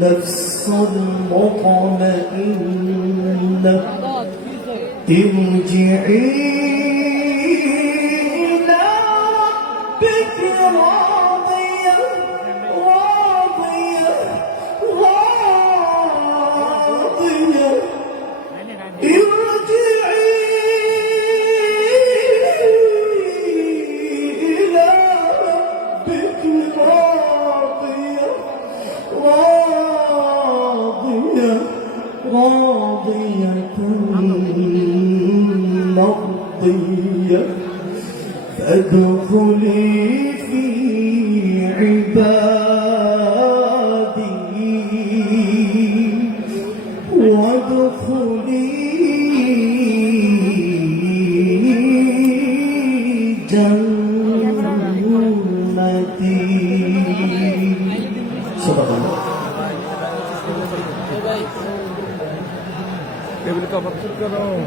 نفس مطمئنة ارجعي إلى ربك راضية راضية راضية ارجعي إلى ربك راضية راضية راضية مرضية فادخلي في عبادي وادخلي جنتي. صدق الله. Table का मकसद कर रहा हूँ।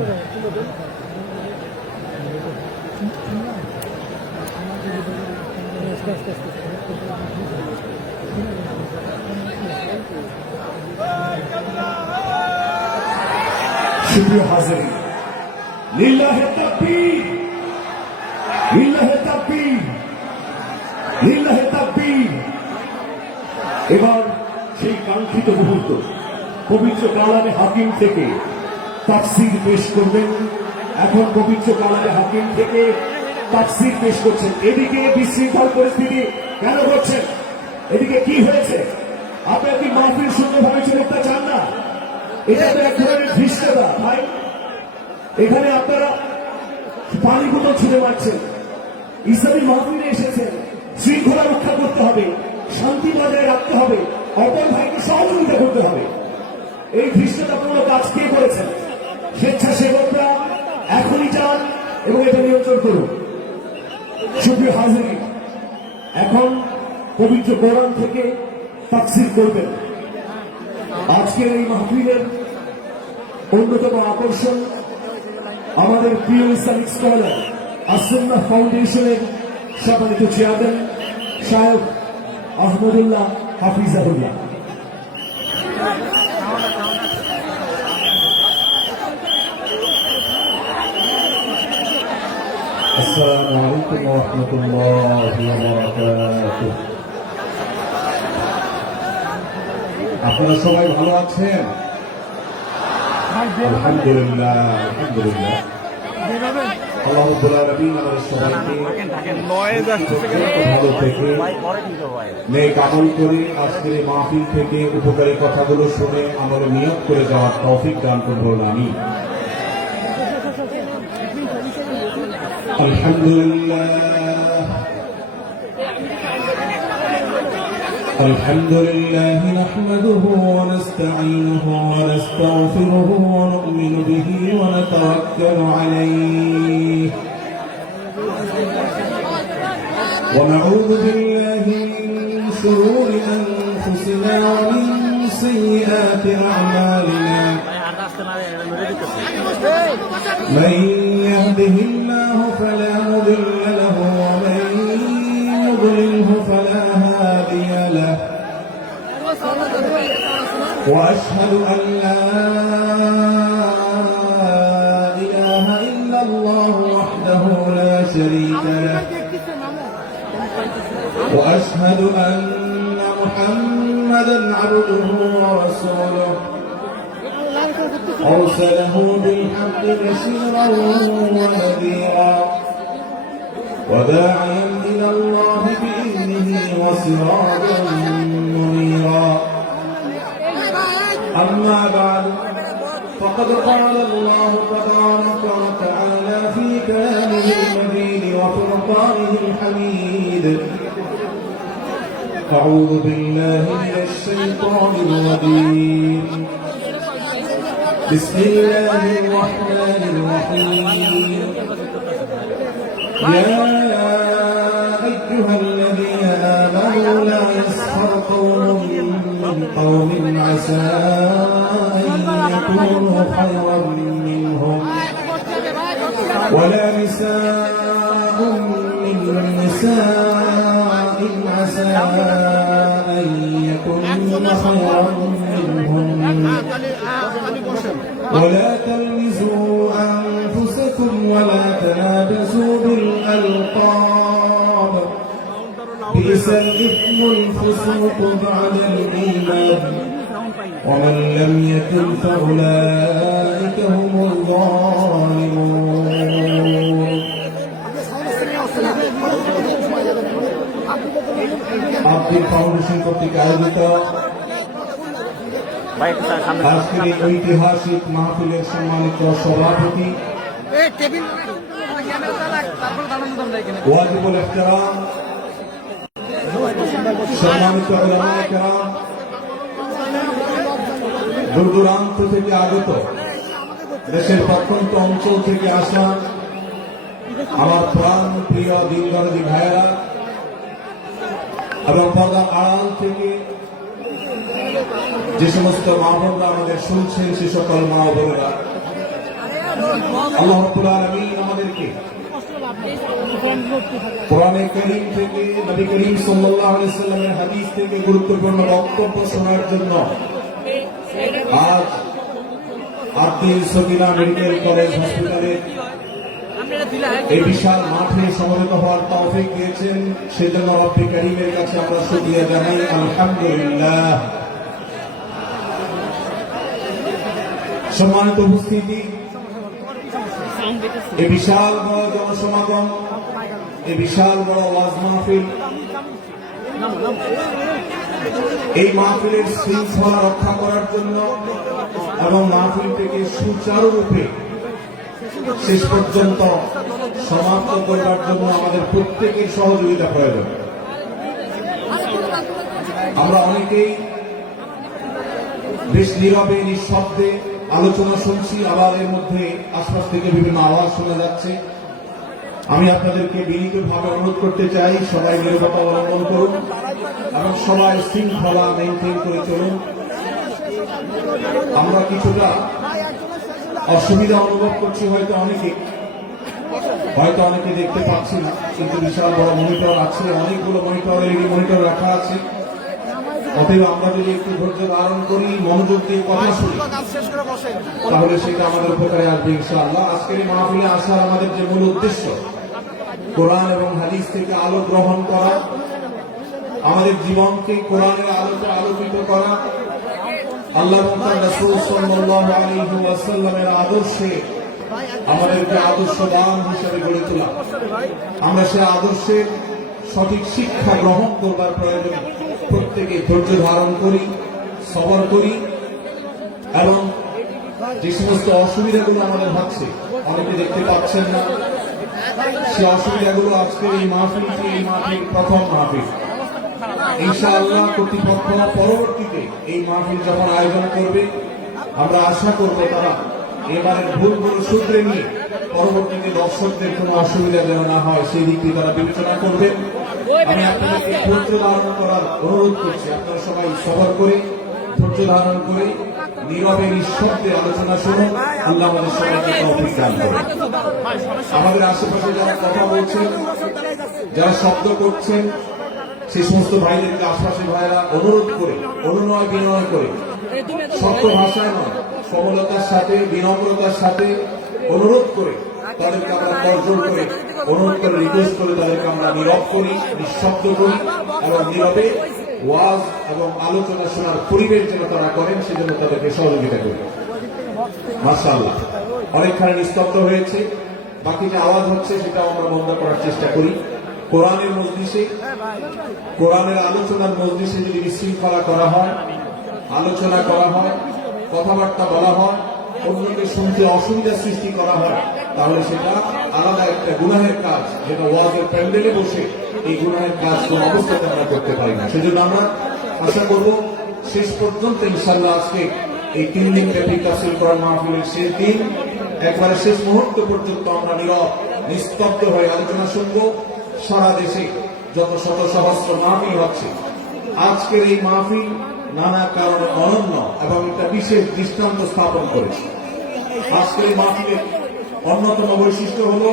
शुक्रिया हाजिरी लिल्लाहि तकबीर लिल्लाहि तकबीर लिल्लाहि तकबीर। এবার সেই কাঙ্ক্ষিত মুহূর্ত পবিত্র কালামে হাকিম থেকে তাফসীর পেশ করবেন। এখন পবিত্র কালামে হাকিম থেকে তাফসীর পেশ করছেন। এদিকে বিশৃঙ্খল পরিস্থিতি কেন করছেন? এদিকে কি হয়েছে? আপনারা কি মাহফিল সুন্দরভাবে চলতে চান না? এটা তো এক ধরনের ধৃষ্টতা ভাই। এখানে আপনারা পানি বোতল ছুঁড়ে মারছেন। ইসলামী মাহফিলে এসেছেন, শৃঙ্খলা রক্ষা করতে হবে, শান্তি বজায় রাখতে হবে, অপর ভাইকে সহযোগিতা করতে হবে। এই ধৃষ্টতাপূর্ণ কাজ কে করেছেন? স্বেচ্ছাসেবকরা এখনই যান এবং এটা নিয়ন্ত্রণ করুন। সুপ্রিয় হাজির, এখন পবিত্র কোরআন থেকে তাফসীর করবেন। আজকের এই মাহফিলের অন্যতম আকর্ষণ আমাদের প্রিয় ইসলামিক স্কলার আস-সুন্নাহ ফাউন্ডেশনের সম্মানিত চেয়ারম্যান শায়খ আহমদুল্লাহ হাফিজাহুল্লাহ। আসসালামু আলাইকুম ওয়া রাহমাতুল্লাহি ওয়া বারাকাতুহু। আপনারা সবাই ভালো আছেন? আলহামদুলিল্লাহ আলহামদুলিল্লাহ। আল্লাহ রাব্বুল আলামিন আমাদের সবাইকে ভালো থেকে নেক আমল করে আজকের এই মাহফিল থেকে উপকারী কথাগুলো শুনে আমাদের নিয়ত করে যাওয়ার তৌফিক দান করুন। আমিন। আলহামদুলিল্লাহ الحمد لله نحمده ونستعينه ونستغفره ونؤمن به ونتوكل عليه ونعوذ بالله من شرور أنفسنا ومن سيئات أعمالنا من يهده الله فلا مضل له ومن يضلله فلا هادي له وأشهد أن لا إله إلا الله وحده لا شريك له وأشهد أن محمدا عبده ورسوله أرسله بالحق بشيرا ونذيرا وداعيا إلى الله بإذنه وسراجا منيرا. أما بعد فقد قال الله تبارك وتعالى في كلامه المبين وفرقانه الحميد: أعوذ بالله من الشيطان الرجيم. بسم الله الرحمن الرحيم. يا أيها الذين آمنوا لا يسخر قوم من قوم عسى أن يكونوا خيرا منهم ولا نساء من نساء عسى أن يكون كن خيرا منهم ولا تلمزوا أنفسكم ولا تنابزوا بالألقاب بئس الإثم الفسوق بعد الإيمان ومن لم يتب فأولئك هم الظالمون আব্দুল ফাউন্ডেশন কর্তৃক আয়োজিত আজকের এই ঐতিহাসিক মাহফিলের সম্মানিত সভাপতি ওয়াজিবুল ইহতিরাম সম্মানিত উলামায়ে কেরাম, দূর দূরান্ত থেকে আগত, দেশের প্রত্যন্ত অঞ্চল থেকে আসা আমার প্রাণ প্রিয় দিনদরদি ভাইয়েরা এবং পর্দার আড়াল থেকে যে সমস্ত মা বোনরা আমাদের শুনছেন, সে সকল মা বোনেরা, আল্লাহ রাব্বুল আলামিন আমাদেরকে কোরআনে কারীম থেকে, নবী করিম সাল্লাল্লাহু আলাইহি ওয়াসাল্লামের হাদিস থেকে গুরুত্বপূর্ণ বক্তব্য শোনার জন্য আজ আব্দুল সকিনা মেডিকেল কলেজ হসপিটালে এই বিশাল মাঠে সমবেত হওয়ার তৌফিক দিয়েছেন। সেজন্য রব্বে কারীমের কাছে আমরা শুকরিয়া জানাই, আলহামদুলিল্লাহ। সম্মানিত উপস্থিতি, এই বিশাল বড় জনসমাগম, এই বিশাল বড় ওয়াজ মাহফিল, এই মাহফিলের শৃঙ্খলা রক্ষা করার জন্য এবং মাহফিলটিকে সুচারুরূপে শেষ পর্যন্ত সমাপ্ত করবার জন্য আমাদের প্রত্যেকের সহযোগিতা প্রয়োজন। আমরা অনেকেই বেশ নীরবে নিঃশব্দে আলোচনা শুনছি, আবার এর মধ্যে আশপাশ থেকে বিভিন্ন আওয়াজ শোনা যাচ্ছে। আমি আপনাদেরকে বিনীতভাবে অনুরোধ করতে চাই, সবাই নীরবতা অবলম্বন করুন এবং সবাই শৃঙ্খলা মেনটেন করে চলুন। আমরা কিছুটা অসুবিধা অনুভব করছি, হয়তো অনেকে দেখতে পাচ্ছি না, কিন্তু বিশাল বড় মনিটর আছে, অনেকগুলো মনিটর, এলইডি মনিটর রাখা আছে। অতএব আমরা যদি একটু ধৈর্য ধারণ করি, মনোযোগ দিয়ে কথা শুনি, তাহলে সেটা আমাদের উপকারে আসবে ইনশাআল্লাহ। আজকের এই মাহফিলে আসার আমাদের যে মূল উদ্দেশ্য, কোরআন এবং হাদিস থেকে আলো গ্রহণ করা, আমাদের জীবনকে কোরআনের আলোতে আলোকিত করা, আল্লাহ এবং তার রাসূল সাল্লাল্লাহু আলাইহি ওয়াসাল্লামের আদর্শে আমাদেরকে আদর্শবান হিসেবে গড়ে তোলা। আমরা সে আদর্শের সঠিক শিক্ষা গ্রহণ করবার প্রয়োজন প্রত্যেকে ধৈর্য ধারণ করি, সবর করি এবং যে সমস্ত অসুবিধাগুলো আমাদের হচ্ছে, অনেকে দেখতে পাচ্ছেন না, সে অসুবিধাগুলো আজকের এই মাহফিলটি, এই মাহফিল প্রথম মাহফিল। ইনশাআল্লাহ কর্তৃপক্ষ পরবর্তীতে এই মাহফিল যখন আয়োজন করবে, আমরা আশা করব তারা এবারের ভুলগুলো শুধরে নিয়ে পরবর্তীতে দর্শকদের কোনো অসুবিধা যেন না হয়, সেই দিকটি তারা বিবেচনা করবেন। আমি আপনাদেরকে ধৈর্য ধারণ করার অনুরোধ করছি, আপনারা সবাই সবর করে, ধৈর্য ধারণ করে নীরবে নিঃশব্দে আলোচনা শুনুন। আল্লাহ আমাদের সবাইকে তৌফিক দান করুন। আমাদের আশেপাশে যারা কথা বলছেন, যারা শব্দ করছেন, সেই সমস্ত ভাইদেরকে আশপাশের ভাইরা অনুরোধ করে, অনুনয় বিনয় করে, শক্ত ভাষায় নয়, সবলতার সাথে, বিনম্রতার সাথে অনুরোধ করে তাদেরকে আমরা তর্জন করে, অনুরোধ করে, রিকোয়েস্ট করে তাদেরকে আমরা নীরব করি, নিঃশব্দ করি এবং নীরবে ওয়াজ এবং আলোচনা শোনার পরিবেশ যেন তারা করেন, সেজন্য তাদেরকে সহযোগিতা করি। মাশাআল্লাহ, অনেকখানি নিস্তব্ধ হয়েছে, বাকি যে আওয়াজ হচ্ছে সেটাও আমরা বন্ধ করার চেষ্টা করি। কোরআনের মজলিসে, কোরআনের আলোচনার মজলিসে যদি বিশৃঙ্খলা করা হয়, আলোচনা করা হয়, কথাবার্তা বলা হয়, অন্যকে শুনতে অসুবিধা সৃষ্টি করা হয়, তাহলে সেটা আলাদা একটা গুনাহের কাজ, যেটা ওয়াজের প্যান্ডেলে বসে এই গুনাহের কাজ কোন অবস্থাতে আমরা করতে পারি না। সেজন্য আমরা আশা করব শেষ পর্যন্ত ইনশাআল্লাহ আজকে এই 3 দিন ব্যাপী তাফসীর কোরআন মাহফিলের শেষ দিন, একবারে শেষ মুহূর্ত পর্যন্ত আমরা নীরব নিস্তব্ধ হয়ে আলোচনা শুনব। সারা দেশে যত শত সহস্র মাহফিল হচ্ছে, আজকের এই মাহফিল নানা কারণে অনন্য এবং একটা বিশেষ দৃষ্টান্ত স্থাপন করেছে। আজকের এই মাহফিলের অন্যতম বৈশিষ্ট্য হল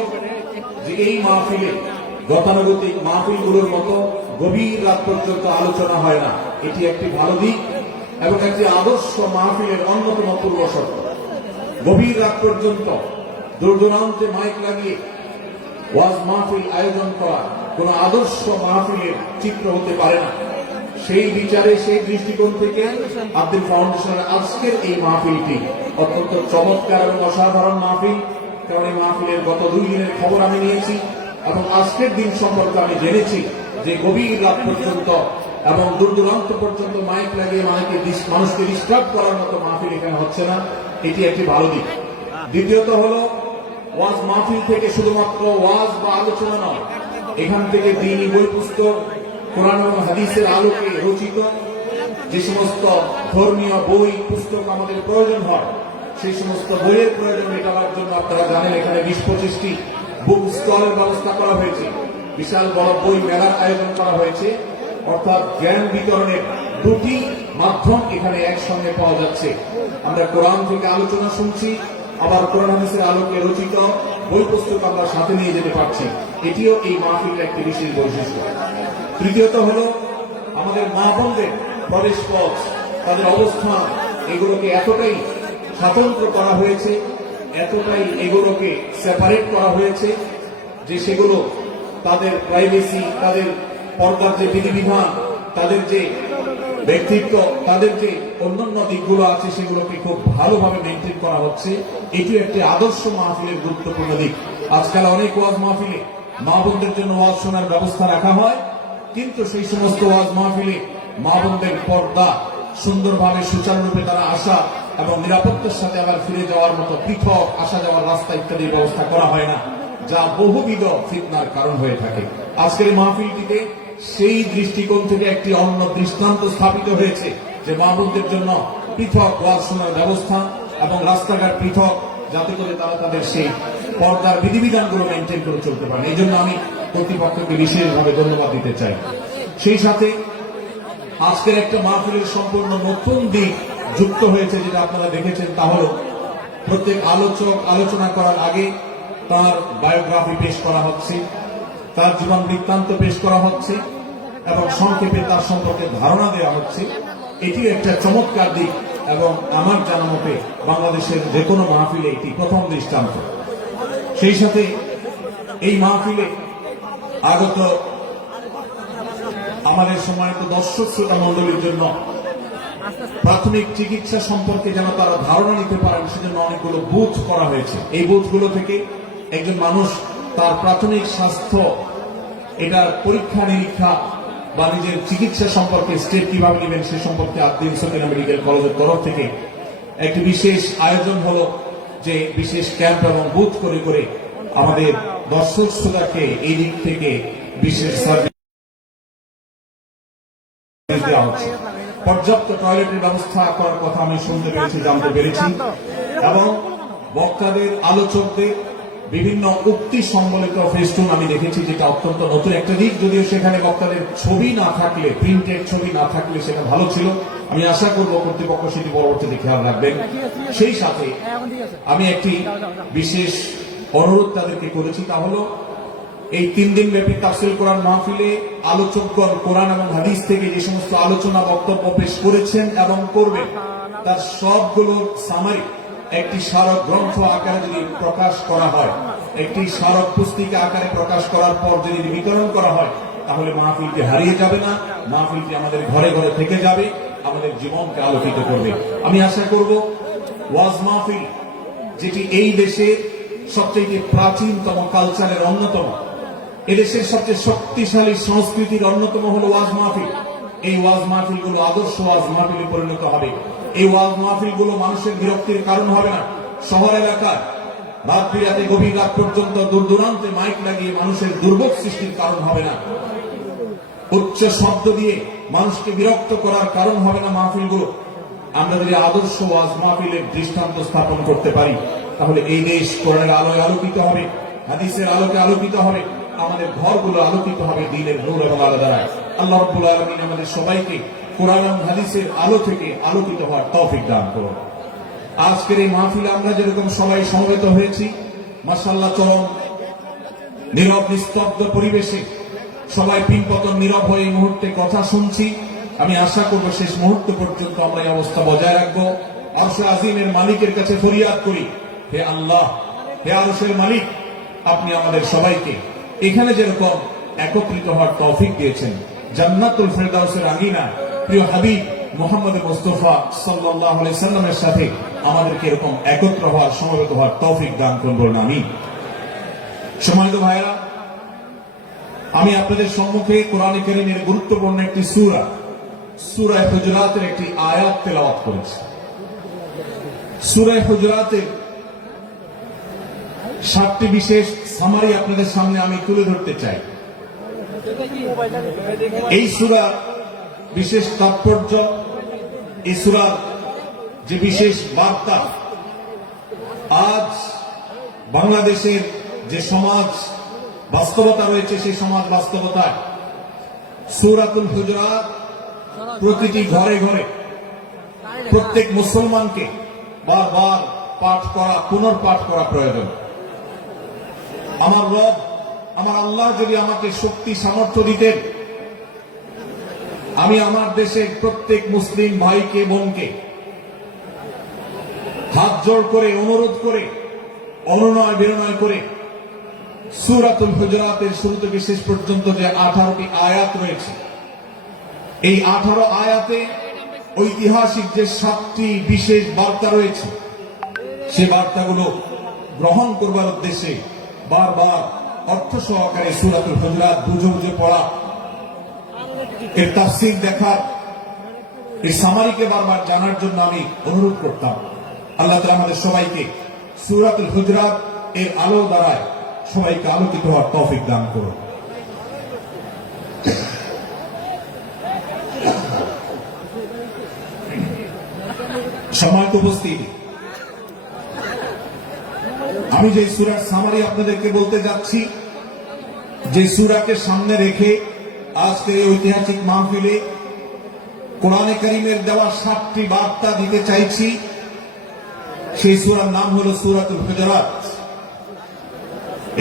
যে এই মাহফিলে গতানুগতিক মাহফিলগুলোর মতো গভীর রাত পর্যন্ত আলোচনা হয় না। এটি একটি ভালো দিক এবং একটি আদর্শ মাহফিলের অন্যতম পূর্বশর্ত। গভীর রাত পর্যন্ত দূর দূরান্তে মাইক লাগিয়ে ওয়াজ মাহফিল আয়োজন করা কোন আদর্শ মাহফিলের চিত্র হতে পারে না। সেই বিচারে, সেই দৃষ্টিকোণ থেকে আব্দুল ফাউন্ডেশনের আজকের এই মাহফিলটি অত্যন্ত চমৎকার এবং অসাধারণ মাহফিল। কারণ এই মাহফিলের গত 2 দিনের খবর আমি নিয়েছি এবং আজকের দিন সম্পর্কে আমি জেনেছি যে গভীর রাত পর্যন্ত এবং দূর দূরান্ত পর্যন্ত মাইক লাগিয়ে মানুষকে ডিস্টার্ব করার মতো মাহফিল এখানে হচ্ছে না। এটি একটি ভালো দিক। দ্বিতীয়ত হলো, ওয়াজ মাহফিল থেকে শুধুমাত্র ওয়াজ বা আলোচনা নয়, এখান থেকে দ্বীনি বই পুস্তক, কোরআন এবং হাদিসের আলোকে রচিত যে সমস্ত ধর্মীয় বই পুস্তক আমাদের প্রয়োজন হয়, সেই সমস্ত বইয়ের প্রয়োজন মেটাবার জন্য আপনারা জানেন এখানে 20-25টি বুক স্টলের ব্যবস্থা করা হয়েছে। বিশাল বড় বই মেলার আয়োজন করা হয়েছে। অর্থাৎ জ্ঞান বিতরণের 2টি মাধ্যম এখানে একসঙ্গে পাওয়া যাচ্ছে। আমরা কোরআন থেকে আলোচনা শুনছি, আবার কোরআন হাদিসের আলোকে রচিত বই পুস্তক আমরা সাথে নিয়ে যেতে পারছি। এটিও এই মাহফিলের একটি বিশেষ বৈশিষ্ট্য। তৃতীয়ত হলো, আমাদের মা বোনদের প্রবেশ পথ, তাদের অবস্থান, এগুলোকে এতটাই স্বতন্ত্র করা হয়েছে, এতটাই এগুলোকে সেপারেট করা হয়েছে যে সেগুলো তাদের প্রাইভেসি, তাদের পর্দার যে বিধিবিধান, তাদের যে ব্যক্তিত্ব, তাদের যে অন্যান্য দিকগুলো আছে সেগুলোকে খুব ভালোভাবে মেনটেন করা হচ্ছে। এটি একটি আদর্শ মাহফিলের গুরুত্বপূর্ণ দিক। আজকাল অনেক ওয়াজ মাহফিলে মা বোনদের জন্য ওয়াজ শোনার ব্যবস্থা রাখা হয়, কিন্তু সেই সমস্ত ওয়াজ মাহফিলে মা বোনদের পর্দা সুন্দরভাবে সুচারুরূপে তারা আসা এবং নিরাপত্তার সাথে আবার ফিরে যাওয়ার মতো পৃথক আসা যাওয়ার রাস্তা ইত্যাদির ব্যবস্থা করা হয় না, যা বহুবিধ ফিতনার কারণ হয়ে থাকে। আজকের এই মাহফিলটিতে সেই দৃষ্টিকোণ থেকে একটি অন্য দৃষ্টান্ত স্থাপিত হয়েছে যে মা বোনদের জন্য পৃথক ওয়াজ শোনার ব্যবস্থা এবং রাস্তাঘাট পৃথক, যাতে করে তারা তাদের সেই পর্দার বিধিবিধানগুলো মেনটেন করে চলতে পারেন। এই জন্য আমি কর্তৃপক্ষকে বিশেষভাবে ধন্যবাদ দিতে চাই। সেই সাথে আজকের একটা মাহফিলের সম্পূর্ণ নতুন দিক যুক্ত হয়েছে, যেটা আপনারা দেখেছেন, তা হল প্রত্যেক আলোচক আলোচনা করার আগে তার বায়োগ্রাফি পেশ করা হচ্ছে, তার জীবন বৃত্তান্ত পেশ করা হচ্ছে এবং সংক্ষেপে তার সম্পর্কে ধারণা দেওয়া হচ্ছে। এটি একটা চমৎকার দিক এবং আমার জানা মতে বাংলাদেশের যে কোনো মাহফিলে এটি প্রথম দৃষ্টান্ত। সেই সাথে এই মাহফিলে আগত আমাদের সম্মানিত দর্শক শ্রোতা মন্ডলীর জন্য প্রাথমিক চিকিৎসা সম্পর্কে যেন তারা ধারণা নিতে পারেন, সেজন্য অনেকগুলো বুথ করা হয়েছে। এই বুথগুলো থেকে একজন মানুষ তার প্রাথমিক স্বাস্থ্য, এটার পরীক্ষা নিরীক্ষা বা নিজের চিকিৎসা সম্পর্কে স্টেপ কিভাবে নেবেন সে সম্পর্কে আদ্দিন সকিনা মেডিকেল কলেজের তরফ থেকে একটি বিশেষ আয়োজন হলো, যে বিশেষ ক্যাম্প এবং বুথ করে করে আমাদের দর্শক শ্রোতাকে এই দিক থেকে বিশেষ সার্ভিস দেওয়া হচ্ছে। পর্যাপ্ত টয়লেটের ব্যবস্থা করার কথা আমি শুনতে পেরেছি, জানতে পেরেছি এবং বক্তাদের, আলোচকদের বিভিন্ন উক্তি সম্বলিত ফেস্টুন আমি দেখেছি, যেটা অত্যন্ত নতুন একটা দিক। যদিও সেখানে বক্তাদের ছবি না থাকলে, প্রিন্টেড ছবি না থাকলে সেটা ভালো ছিল। আমি আশা করব কর্তৃপক্ষ সেটি পরবর্তীতে খেয়াল রাখবেন। সেই সাথে আমি একটি বিশেষ অনুরোধ তাদেরকে করেছি, তা হল এই 3 দিন ব্যাপী তাফসীর কোরআন মাহফিলে আলোচকগণ কোরআন এবং হাদিস থেকে যে সমস্ত আলোচনা বক্তব্য পেশ করেছেন এবং করবেন, তার সবগুলো সামারি একটি স্মারক গ্রন্থ আকারে যদি প্রকাশ করা হয়, একটি স্মারক পুস্তিকা আকারে প্রকাশ করার পর যদি বিতরণ করা হয়, তাহলে মাহফিলটি হারিয়ে যাবে না, মাহফিলটি আমাদের ঘরে ঘরে থেকে যাবে, আমাদের জীবনকে আলোকিত করবে। আমি আশা করব ওয়াজ মাহফিল, যেটি এই দেশের সবচেয়ে প্রাচীনতম কালচারের অন্যতম, এদেশের সবচেয়ে শক্তিশালী সংস্কৃতির অন্যতম হল ওয়াজ মাহফিল। এই ওয়াজ মাহফিলগুলো আদর্শ ওয়াজ মাহফিলে পরিণত হবে। এই ওয়াজ মাহফিলগুলো মানুষের বিরক্তির কারণ হবে না। শহর এলাকায় রাত বিরাতে গভীর রাত পর্যন্ত দূর দূরান্তে মাইক লাগিয়ে মানুষের দুর্ভোগ সৃষ্টির কারণ হবে না। উচ্চ শব্দ দিয়ে মানুষকে বিরক্ত করার কারণ হবে না মাহফিলগুলো। আমরা যদি আদর্শ ওয়াজ মাহফিলের দৃষ্টান্ত স্থাপন করতে পারি, তাহলে এই দেশ কোরআনের আলোয় আলোকিত হবে, হাদিসের আলোকে আলোকিত হবে, আমাদের ঘরগুলো আলোকিত হবে দ্বীনের নূর এবং আলো দ্বারা। আল্লাহ রাব্বুল আলামিন আমাদের সবাইকে কোরআন এবং হাদিসের আলো থেকে আলোকিত হওয়ার তৌফিক দান করুন। আজকের এই মাহফিলে আমরা যেরকম সবাই সমবেত হয়েছি, মাশাআল্লাহ, চরম নীরব নিস্তব্ধ পরিবেশে সবাই পিনপতন নীরব হয়ে এই মুহূর্তে কথা শুনছি আমি আশা করব শেষ মুহূর্ত পর্যন্ত আমরা এই অবস্থা বজায় রাখবো। আরশে আজিমের মালিকের কাছে ফরিয়াদ করি, হে আল্লাহ, হে আরশের মালিক, আপনি আমাদের সবাইকে এখানে যেরকম একত্রিত হওয়ার তৌফিক দিয়েছেন, জান্নাতুল ফেরদাউসের আঙিনায় প্রিয় হাবিব মুহাম্মদ মুস্তাফা সাল্লাল্লাহু আলাইহি সাল্লামের সাথে আমাদেরকে এরকম একত্র হওয়ার, সমবেত হওয়ার তৌফিক দান করুন, বলুন আমিন। সম্মানিত ভাইরা, আমি আপনাদের সম্মুখে কোরআনে কারীমের গুরুত্বপূর্ণ একটি সূরা, সূরা হুজুরাতের একটি আয়াত তেলাওয়াত করেছি। সূরা হুজুরাতের 7টি বিশেষ সামারি আপনাদের সামনে আমি তুলে ধরতে চাই। এই সূরার বিশেষ তাৎপর্য, এই সূরার যে বিশেষ বার্তা, আজ বাংলাদেশের যে সমাজ বাস্তবতা রয়েছে, সেই সমাজ বাস্তবতায় সূরাতুল হুজুরাত প্রতিটি ঘরে ঘরে প্রত্যেক মুসলমানকে বারবার পাঠ করা, পুনর্পাঠ করা প্রয়োজন। আমার রব, আমার আল্লাহ যদি আমাকে শক্তি সামর্থ্য দিতেন, আমি আমার দেশের প্রত্যেক মুসলিম ভাইকে বোনকে হাত জোড় করে, অনুরোধ করে, অনুনয় বিনয় করে সূরাতুল হুজুরাতের শুরু থেকে শেষ পর্যন্ত যে 18টি আয়াত রয়েছে, এই 18 আয়াতে ঐতিহাসিক যে 7টি বিশেষ বার্তা রয়েছে, সে বার্তাগুলো গ্রহণ করবার উদ্দেশ্যে বারবার অর্থ সহকারে সূরাতুল হুজুরাত বুঝে বুঝে পড়া, এর তাফসীর দেখা, এই সামারিকে বারবার জানার জন্য আমি অনুরোধ করতাম। আল্লাহ তাআলা আমাদের সবাইকে সূরাতুল হুজুরাত এর আলো দ্বারায় সবাইকে আলোকিত হওয়ার তৌফিক দান করুন। সম্মানিত উপস্থিতি, আমি যে সূরার সামারি আপনাদেরকে বলতে যাচ্ছি, যে সূরাকে সামনে রেখে আজকের এই ঐতিহাসিক মাহফিলে কোরআনে কারীমের দেওয়া 7টি বার্তা দিতে চাইছি, সেই সূরার নাম হলো সূরাতুল হুজুরাত।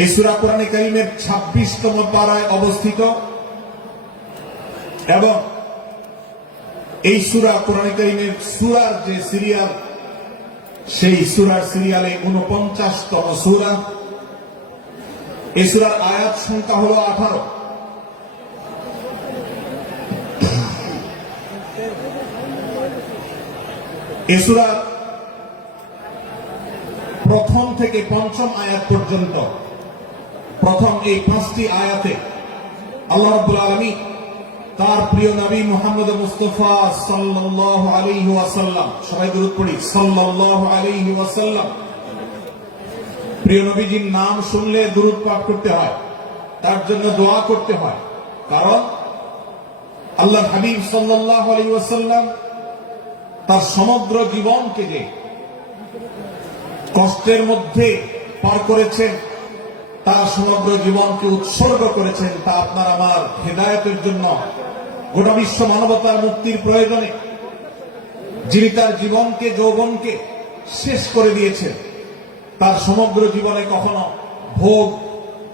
এই সূরা কোরআনে কারীমের 26তম পারায় অবস্থিত এবং এই সূরা কোরআনে কারীমের সূরার যে সিরিয়াল, সেই সূরার সিরিয়ালে 49তম সূরা। এই সূরার আয়াত সংখ্যা হলো 18। এই সূরার প্রথম থেকে 5ম আয়াত পর্যন্ত, প্রথম এই 5টি আয়াতে আল্লাহ রাব্বুল আলামিন তার প্রিয় নবী মুহাম্মদ মুস্তাফা সাল্লাল্লাহু আলাইহি ওয়াসাল্লাম, সবাই দরুদ পড়ি, সাল্লাল্লাহু আলাইহি ওয়াসাল্লাম, প্রিয় নবীজির নাম শুনলে দরুদ পাঠ করতে হয়, তার জন্য দোয়া করতে হয়। কারণ আল্লাহর হাবিব সাল্লাল্লাহু আলাইহি ওয়াসাল্লাম তার সমগ্র জীবনকে যে কষ্টের মধ্যে পার করেছেন, তার সমগ্র জীবনকে উৎসর্গ করেছেন, তা আপনার আমার হেদায়েতের জন্য, গোটা বিশ্ব মানবতার মুক্তির প্রয়োজনে। যিনি তার জীবনকে, যৌবনকে শেষ করে দিয়েছেন, তার সমগ্র জীবনে কখনো ভোগ,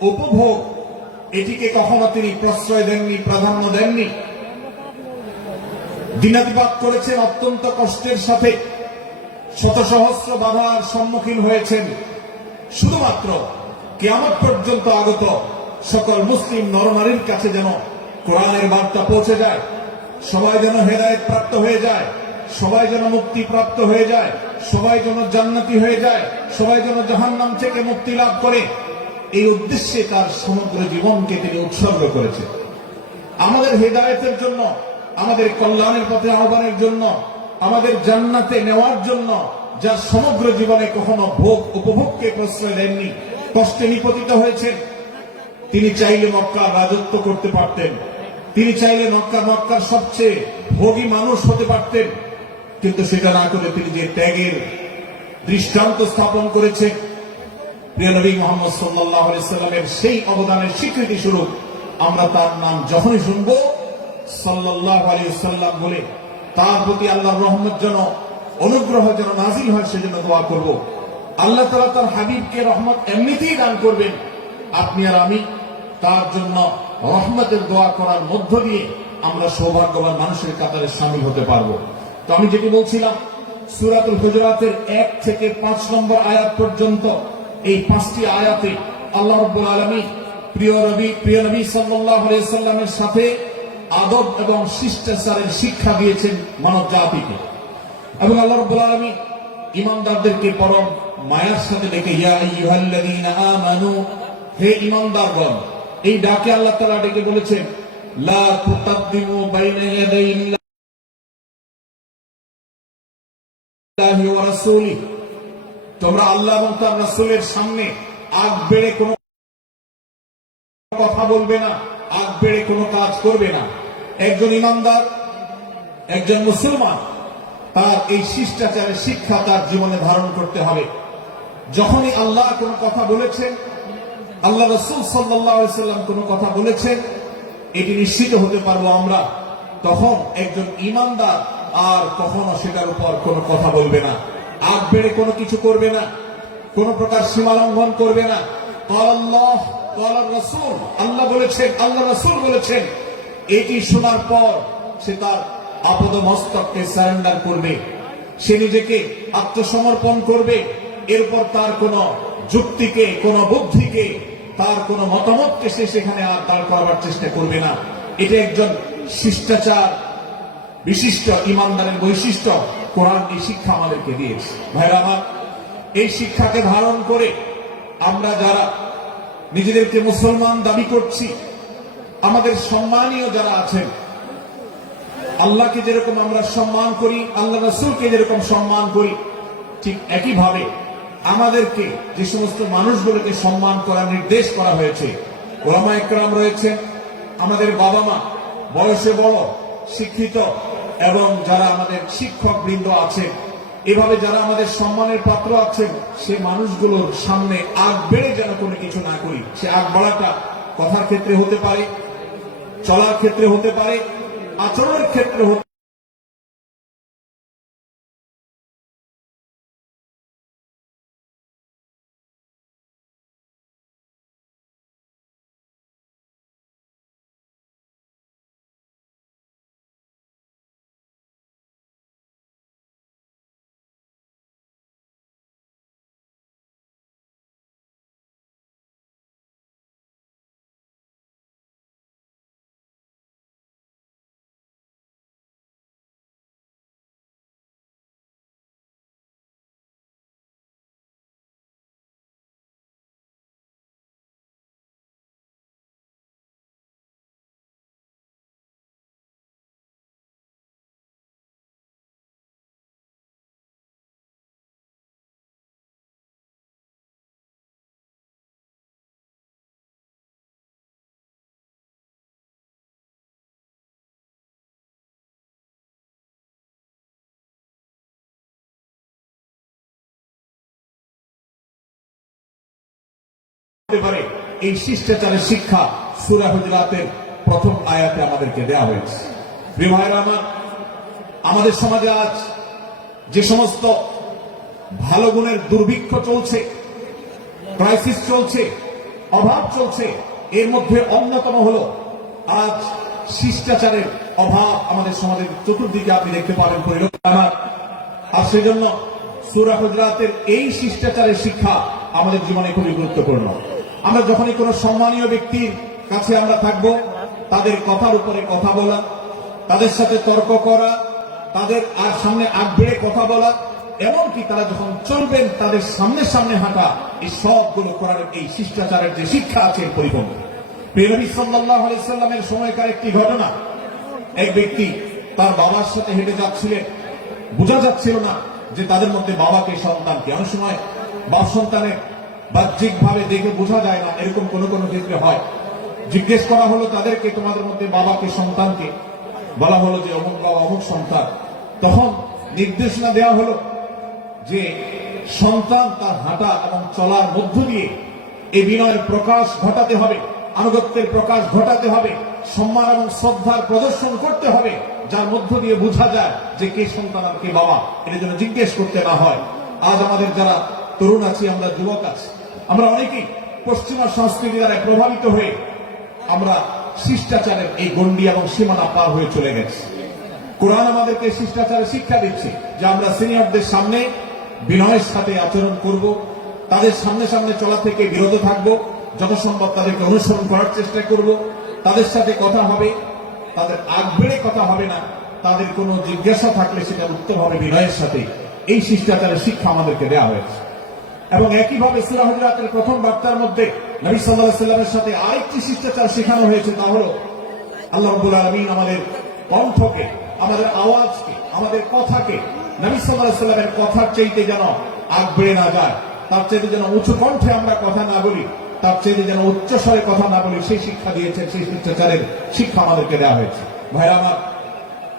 উপভোগ, এটিকে কখনো তিনি প্রশ্রয় দেননি, প্রাধান্য দেননি। দিনাতিপাত করেছেন অত্যন্ত কষ্টের সাথে, শত সহস্র বাধার সম্মুখীন হয়েছেন, শুধুমাত্র কিয়ামত পর্যন্ত আগত সকল মুসলিম নরনারীর কাছে যেন কোরআনের বার্তা পৌঁছে যায়, সবাই যেন হেদায়েত প্রাপ্ত হয়ে যায়, সবাই যেন মুক্তি প্রাপ্ত হয়ে যায়, সবাই যেন জান্নাতি হয়ে যায়, সবাই যেন জাহান্নাম থেকে মুক্তি লাভ করে, এই উদ্দেশ্যে তার সমগ্র জীবনকে তিনি উৎসর্গ করেছেন। আমাদের হেদায়েতের জন্য, আমাদের কল্যাণের পথে আহ্বানের জন্য, আমাদের জান্নাতে নেওয়ার জন্য, যার সমগ্র জীবনে কখনো ভোগ উপভোগকে প্রশ্রয় দেননি, কষ্টে নিপতিত হয়েছেন। তিনি চাইলে মক্কার রাজত্ব করতে পারতেন, তিনি চাইলে মক্কার সবচেয়ে ভোগী মানুষ হতে পারতেন, কিন্তু সেটা না করে তিনি যে ত্যাগের দৃষ্টান্ত স্থাপন করেছেন, প্রিয় নবী মুহাম্মদ সাল্লাল্লাহু আলাইহি সাল্লামের সেই অবদানের স্বীকৃতি স্বরূপ আমরা তার নাম যখনই শুনব সাল্লাল্লাহু আলাইহি সাল্লাম বলে তার প্রতি আল্লাহর রহমত যেন, অনুগ্রহ যেন নাজিল হয়, সেজন্য দোয়া করব। আল্লাহ তাআলা তার হাবিবকে রহমত এমনিতেই দান করবেন, আপনি আর আমি তার জন্য রহমতের দোয়া করার মধ্য দিয়ে আমরা সৌভাগ্যবান মানুষের কাতারে শামিল হতে পারবো। তো আমি যেটি বলছিলাম, সূরাতুল হুজুরাতের 1 থেকে 5 নম্বর আয়াত পর্যন্ত এই 5টি আয়াতে আল্লাহ রাব্বুল আলামিন প্রিয় নবী সাল্লাল্লাহু আলাইহি ওয়াসাল্লামের সাথে আদব এবং শিষ্টাচারের শিক্ষা দিয়েছেন মানব জাতিকে। এবং আল্লাহ রাব্বুল আলামিন ঈমানদারদেরকে পরম মায়ার সাথে ডেকে ইয়া আইয়ুহাল্লাযীনা আমানু, হে ঈমানদারগণ, এই ডাকে আল্লাহ তাআলা ডেকে বলেছেন লা তুকাদ্দিমু বাইনা ইয়াদাইল্লাহি ওয়া রাসূলিহি, তোমরা আল্লাহ এবং তার রাসূলের সামনে আগ বেড়ে কোনো কথা বলবে না, আগ বেড়ে কোনো কাজ করবে না। একজন ঈমানদার, একজন মুসলমান তার এই শিষ্টাচারের শিক্ষা তার জীবনে ধারণ করতে হবে। যখনই আল্লাহ কোনো কথা বলেছেন, আল্লাহ রাসূল সাল্লাল্লাহু আলাইহি ওয়াসাল্লাম কোনো কথা বলেছেন, এটি নিশ্চিত হতে পারবো আমরা, তখন একজন ঈমানদার আর কখনো সেটার উপর কোনো কথা বলবে না, আগ বেড়ে কোনো কিছু করবে না, কোন প্রকার সীমা লঙ্ঘন করবে না। আল্লাহ রাসূল, আল্লাহ বলেছেন, আল্লাহ রাসূল বলেছেন, এটি শোনার পর সে তার আপদ মস্তককে সারেন্ডার করবে, সে নিজেকে আত্মসমর্পণ করবে। এরপর তার কোন যুক্তিকে, কোন বুদ্ধিকে, তার কোন মতামতকে সে সেখানে আর দাঁড় করাবার চেষ্টা করবে না। এটা একজন শিষ্টাচার বিশিষ্ট ঈমানদারের বৈশিষ্ট্য। কোরআন এই শিক্ষা আমাদেরকে দিয়েছে। ভাইরা আমার, এই শিক্ষাকে ধারণ করে আমরা যারা নিজেদেরকে মুসলমান দাবি করছি, আমাদের সম্মানীয় যারা আছেন, আল্লাহকে যেরকম আমরা সম্মান করি, আল্লাহ রাসূলকে যেরকম সম্মান করি, ঠিক একইভাবে আমাদেরকে যে সমস্ত মানুষগুলোকে সম্মান করার নির্দেশ করা হয়েছে, ওলামা একরাম রয়েছে, আমাদের বাবা মা, বয়সে বড়, শিক্ষিত, এবং যারা আমাদের শিক্ষক বৃন্দ আছে, এভাবে যারা আমাদের সম্মানের পাত্র আছেন, সে মানুষগুলোর সামনে আগ বেড়ে যেন কোনো কিছু না করি। সে আগ বাড়াটা কথার ক্ষেত্রে হতে পারে, চলার ক্ষেত্রে হতে পারে, আচরণের ক্ষেত্রে হতে পারে। এই শিষ্টাচারের শিক্ষা সূরা হুজুরাতের প্রথম আয়াতে আমাদেরকে দেওয়া হয়েছে। প্রিয় ভাইরা আমার, আমাদের সমাজে আজ যে সমস্ত ভালো গুণের দুর্ভিক্ষ চলছে, ক্রাইসিস চলছে, অভাব চলছে, এর মধ্যে অন্যতম হলো আজ শিষ্টাচারের অভাব। আমাদের সমাজের চতুর্দিকে আপনি দেখতে পাবেন পরিলক্ষিত আমার। আর সেজন্য সূরা হুজুরাতের এই শিষ্টাচারের শিক্ষা আমাদের জীবনে খুবই গুরুত্বপূর্ণ। আমরা যখনই কোনো সম্মানীয় ব্যক্তির কাছে আমরা থাকবো, তাদের কথার উপরে কথা বলা, তাদের সাথে তর্ক করা, তাদের আর সামনে আগ বেড়ে কথা বলা, এমনকি তারা যখন চলবেন তাদের সামনে সামনে হাঁটা, এই সবগুলো কোরআনের এই শিষ্টাচারের যে শিক্ষা আছে পরিপূর্ণ। প্রিয় নবী সাল্লাল্লাহু আলাইহি ওয়াসাল্লামের সময়কার একটি ঘটনা, এক ব্যক্তি তার বাবার সাথে হেঁটে যাচ্ছিলেন, বোঝা যাচ্ছিল না যে তাদের মধ্যে বাবাকে সন্তানকে। অনেক সময় বাপ সন্তানের বাহ্যিক ভাবে দেখে বোঝা যায় না, এরকম কোন কোন ক্ষেত্রে হয়। জিজ্ঞেস করা হলো তাদেরকে, তোমাদের মধ্যে বাবাকে সন্তানকে? বলা হলো যে অমুক বাবা, অমুক সন্তান। তখন নির্দেশনা দেওয়া হলো যে সন্তান তার হাঁটা এবং চলার মধ্য দিয়ে এই বিনয়ের প্রকাশ ঘটাতে হবে, আনুগত্যের প্রকাশ ঘটাতে হবে, সম্মান এবং শ্রদ্ধার প্রদর্শন করতে হবে, যার মধ্য দিয়ে বোঝা যায় যে কে সন্তান আর কে বাবা। এর জন্য জিজ্ঞেস করতে না হয়। আজ আমাদের যারা তরুণ আছি, আমরা যুবক আছি, আমরা অনেকেই পশ্চিমা সংস্কৃতি দ্বারা প্রভাবিত হয়ে আমরা শিষ্টাচারের এই গণ্ডি এবং সীমানা পার হয়ে চলে গেছে। কোরআন আমাদেরকে শিষ্টাচারের শিক্ষা দিচ্ছে যে আমরা সিনিয়রদের সামনে বিনয়ের সাথে আচরণ করব, তাদের সামনে সামনে চলা থেকে বিরত থাকব, যথাসম্ভব তাদেরকে অনুসরণ করার চেষ্টা করব, তাদের সাথে কথা হবে, তাদের আগ বেড়ে কথা হবে না, তাদের কোনো জিজ্ঞাসা থাকলে সেটা উত্তরভাবে বিনয়ের সাথে, এই শিষ্টাচারের শিক্ষা আমাদেরকে দেওয়া হয়েছে। এবং একইভাবে সূরা হুজুরাতের প্রথম বার্তার মধ্যে নবী সাল্লাল্লাহু আলাইহি ওয়াসাল্লামের সাথে আরেকটি শিষ্টাচার শেখানো হয়েছে, তা হলো আল্লাহ রাব্বুল আলামিন আমাদের কণ্ঠকে, আমাদের আওয়াজকে, আমাদের কথাকে নবী সাল্লাল্লাহু আলাইহি ওয়াসাল্লামের কথার চাইতে যেন আগ বেড়ে না যায়, তার চাইতে যেন উঁচু কণ্ঠে আমরা কথা না বলি, তার চাইতে যেন উচ্চ স্বরে কথা না বলি, সেই শিক্ষা দিয়েছেন, সেই শিষ্টাচারের শিক্ষা আমাদেরকে দেওয়া হয়েছে। ভাইরা আমার,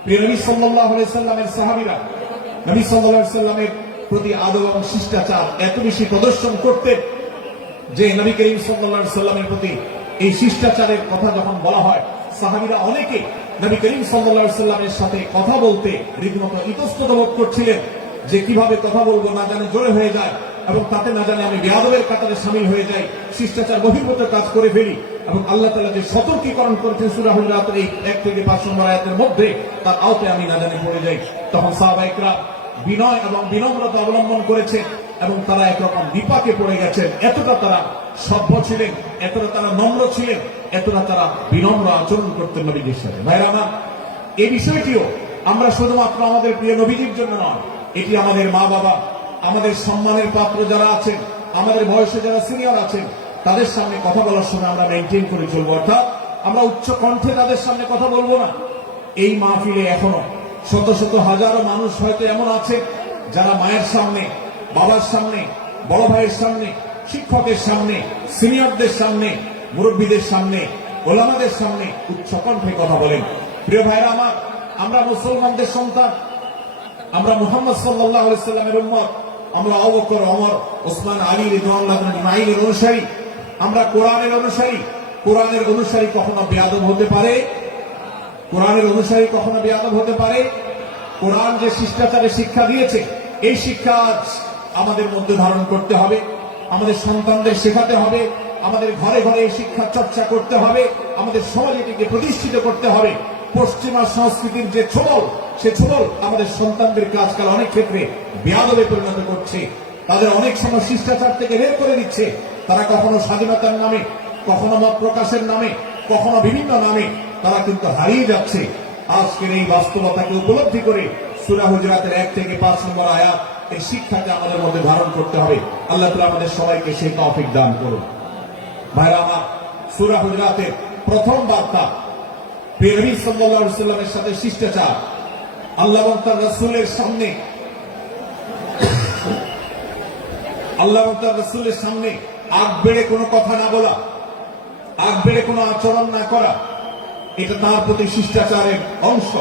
প্রিয় নবী সাল্লাল্লাহু আলাইহি ওয়াসাল্লামের সাহাবীরা নবী সাল্লাল্লাহু আলাইহি ওয়াসাল্লামের প্রতি আদব এবং শিষ্টাচার এত বেশি প্রদর্শন করতেন যে নবী করিম সাল্লাল্লাহু আলাইহি ওয়াসাল্লামের প্রতি এই শিষ্টাচারের কথা যখন বলা হয়, সাহাবীরা অনেকে নবী করিম সাল্লাল্লাহু আলাইহি ওয়াসাল্লামের সাথে কথা বলতে রীতিমতো ইতস্তত বোধ করছিলেন, যে কিভাবে কথা বলবো না জানি জোরে হয়ে যায়, এবং তাতে না জানি আমি বেয়াদবের কাতারে শামিল হয়ে যাই, শিষ্টাচার বহির্ভূত কাজ করে ফেলি। এবং আল্লাহ তাআলা যে সতর্কীকরণ করেছেন সূরা হুজুরাতের এই 1 থেকে 5 নম্বর আয়াতের মধ্যে, তার আওতায় আমি না জানি পড়ে যাই, তখন সাহাবায়ে কেরাম বিনয় এবং বিনম্রতা অবলম্বন করেছেন এবং তারা একরকম বিপাকে পড়ে গেছেন। এতটা তারা সভ্য ছিলেন, এতটা তারা নম্র ছিলেন, এতটা তারা বিনম্র আচরণ করতেন নবীজির সাথে। ভাইরা আমার, এই বিষয়টিও আমরা শুধুমাত্র আমাদের প্রিয় নবীজির জন্য নয়, এটি আমাদের মা বাবা, আমাদের সম্মানের পাত্র যারা আছেন, আমাদের বয়সে যারা সিনিয়র আছেন, তাদের সামনে কথা বলার সময় আমরা মেনটেন করে চলবো, অর্থাৎ আমরা উচ্চ কণ্ঠে তাদের সামনে কথা বলবো না। এই মাহফিলে এখনো শত শত হাজারো মানুষ হয়তো এমন আছে যারা মায়ের সামনে, বাবার সামনে, বড় ভাইয়ের সামনে, শিক্ষকের সামনে, সিনিয়রদের সামনে, মুরব্বীদের সামনে, ওলামাদের সামনে উচ্চ কণ্ঠে কথা বলেন। প্রিয় ভাইরা আমার, আমরা মুসলমানদের সন্তান, আমরা মুহাম্মদ সাল্লাল্লাহু আলাইহি ওয়াসাল্লামের উম্মত, আমরা আবু বকর, ওমর, ওসমান, আলী রাদিয়াল্লাহু আনহুমের অনুসারী, আমরা কোরআনের অনুসারী। কোরআনের অনুসারী কখনো বেয়াদব হতে পারে? কোরআনের অনুসারী কখনো বেয়াদব হতে পারে? কোরআন যে শিষ্টাচারের শিক্ষা দিয়েছে, এই শিক্ষা আজ আমাদের মধ্যে ধারণ করতে হবে, আমাদের সন্তানদের শেখাতে হবে, আমাদের ঘরে ঘরে এই শিক্ষা চর্চা করতে হবে, আমাদের সমাজে এটিকে প্রতিষ্ঠিত করতে হবে। পশ্চিমা সংস্কৃতির যে ছোবল, সে ছোবল আমাদের সন্তানদেরকে আজকাল অনেক ক্ষেত্রে বেয়াদবে পরিণত করছে, তাদের অনেক সময় শিষ্টাচার থেকে বের করে দিচ্ছে। তারা কখনো স্বাধীনতার নামে, কখনো মত প্রকাশের নামে, কখনো বিভিন্ন নামে তারা কিন্তু হারিয়ে যাচ্ছে। আজকের এই বাস্তবতাকে উপলব্ধি করে সূরা হুজুরাতের 1 থেকে 5 নম্বর আয়াত, এই শিক্ষাকে আমাদের মধ্যে ধারণ করতে হবে। আল্লাহ তাআলা আমাদের সবাইকে সেই তৌফিক দান করুন। ভাইরা আমার, সূরা হুজুরাতের প্রথম বার্তা প্রিয় নবী সাল্লাল্লাহু আলাইহি ওয়াসাল্লামের সাথে শিষ্টাচার, আল্লাহ এবং তার রাসূলের সামনে, আল্লাহ এবং তার রাসূলের সামনে আগ বেড়ে কোনো কথা না বলা, আগ বেড়ে কোনো আচরণ না করা, এটা তার প্রতি শিষ্টাচারের অংশ।